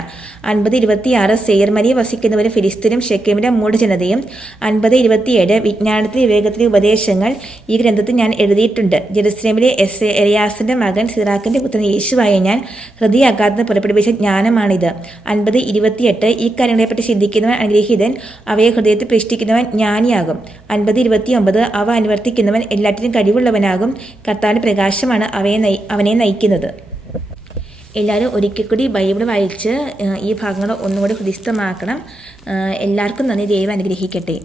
50:26 സെയർമലയിൽ വസിക്കുന്നവരും ഫിലിസ്തീനും ഷെക്കേമിലെ മൂഢജനതയും. 50:27 വിജ്ഞാനത്തിലെ വിവേകത്തിലെ ഉപദേശങ്ങൾ ഈ ഗ്രന്ഥത്തിൽ ഞാൻ എഴുതിയിട്ടുണ്ട്. ജെറുസലേമിലെ എലയാസറിൻ്റെ മകൻ സിറാക്കിൻ്റെ പുത്രൻ യേശുവായ ഞാൻ ഹൃദയാഘാതത്തിന് പുറപ്പെടുവിച്ച ജ്ഞാനമാണിത്. 50:28 ഈ കാര്യങ്ങളെപ്പറ്റി ചിന്തിക്കുന്നവൻ അനുഗ്രഹീതൻ, അവയെ ഹൃദയത്തിൽ പ്രതിഷ്ഠിക്കുന്നവൻ ജ്ഞാനിയാകും. 50:29 അവ അനുവർത്തിക്കുന്നവൻ എല്ലാറ്റിനും കഴിവുള്ളവനാകും. കർത്താവിൻ്റെ പ്രകാശമാണ് അവനെ നയിക്കുന്നത്. എല്ലാവരും ഒരിക്കൽ കൂടി ബൈബിൾ വായിച്ച് ഈ ഭാഗങ്ങൾ ഒന്നുകൂടി ഹൃദയസ്ഥമാക്കണം. എല്ലാവർക്കും നന്ദി. ദൈവം അനുഗ്രഹിക്കട്ടെ.